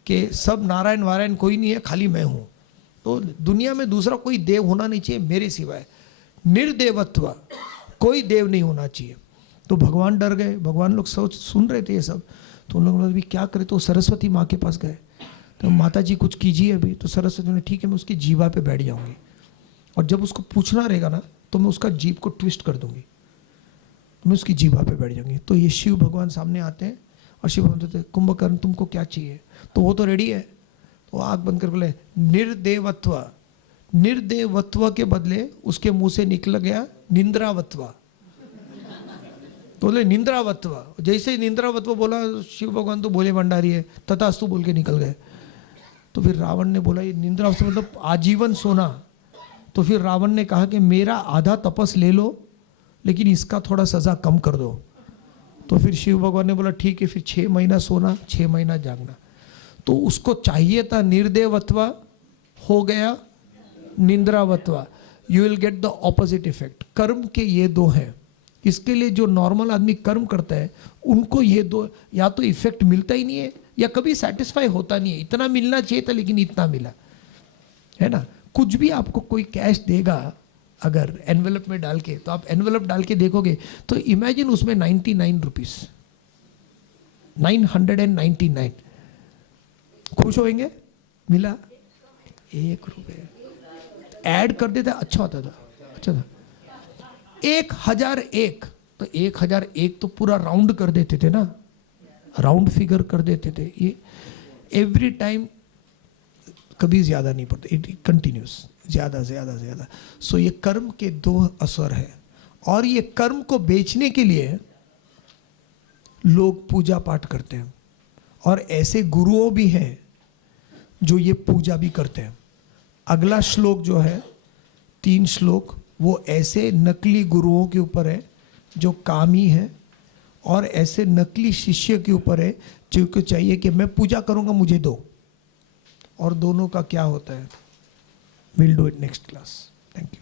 कि सब नारायण वारायण कोई नहीं है, खाली मैं हूं। तो दुनिया में दूसरा कोई देव होना नहीं चाहिए मेरे सिवाय, निर्देवत्व, कोई देव नहीं होना चाहिए। तो भगवान डर गए। भगवान लोग सोच सुन रहे थे ये सब। तो उन लोगों ने भी क्या करे, तो सरस्वती माँ के पास गए। तो माता जी कुछ कीजिए अभी। तो सरस्वती ने ठीक है, मैं उसकी जीवा पे बैठ जाऊंगी, और जब उसको पूछना रहेगा ना तो मैं उसका जीभ को ट्विस्ट कर दूंगी, मैं उसकी जीवा पे बैठ जाऊंगी। तो ये शिव भगवान सामने आते हैं और शिव भगवान कहते हैं कुंभकर्ण तुमको क्या चाहिए? तो वो तो रेडी है। तो आँख बंद कर बोले निर्देवत्व। निर्देवत्व के बदले उसके मुंह से निकल गया निंद्रावत्व। तो बोले निंद्रावत्व। जैसे ही निंद्रावत्व बोला, शिव भगवान तो बोले भंडारी है, तथास्तु बोल के निकल गए। तो फिर रावण ने बोला ये निंद्रावत्व मतलब आजीवन सोना। तो फिर रावण ने कहा कि मेरा आधा तपस ले लो, लेकिन इसका थोड़ा सजा कम कर दो। तो फिर शिव भगवान ने बोला ठीक है, फिर 6 महीना सोना, 6 महीना जागना। तो उसको चाहिए था निर्देवत्व, हो गया निंद्रावत्व। You will get the opposite effect. कर्म के ये 2 हैं। इसके लिए जो नॉर्मल आदमी कर्म करता है उनको ये 2 या तो इफेक्ट मिलता ही नहीं है, या कभी सेटिस्फाई होता नहीं है। इतना मिलना चाहिए था लेकिन इतना मिला, है ना। कुछ भी आपको कोई कैश देगा अगर एनवेलप में डाल के, तो आप एनवेलप डाल के देखोगे तो इमेजिन उसमें 99 रुपीस, 999। खुश होंगे? मिला 1 रुपये। ऐड कर देता अच्छा होता था, अच्छा था। 1001, तो 1001 तो पूरा राउंड कर देते थे ना, राउंड फिगर कर देते थे। ये एवरी टाइम कभी ज्यादा नहीं पड़ता, इट कंटिन्यूस, ज्यादा ज्यादा ज्यादा। सो ये कर्म के 2 असर है। और ये कर्म को बेचने के लिए लोग पूजा पाठ करते हैं, और ऐसे गुरुओं भी हैं जो ये पूजा भी करते हैं। अगला श्लोक जो है 3 श्लोक, वो ऐसे नकली गुरुओं के ऊपर है जो कामी है, और ऐसे नकली शिष्य के ऊपर है जो को चाहिए कि मैं पूजा करूंगा मुझे दो। और दोनों का क्या होता है, will do it next class. Thank you.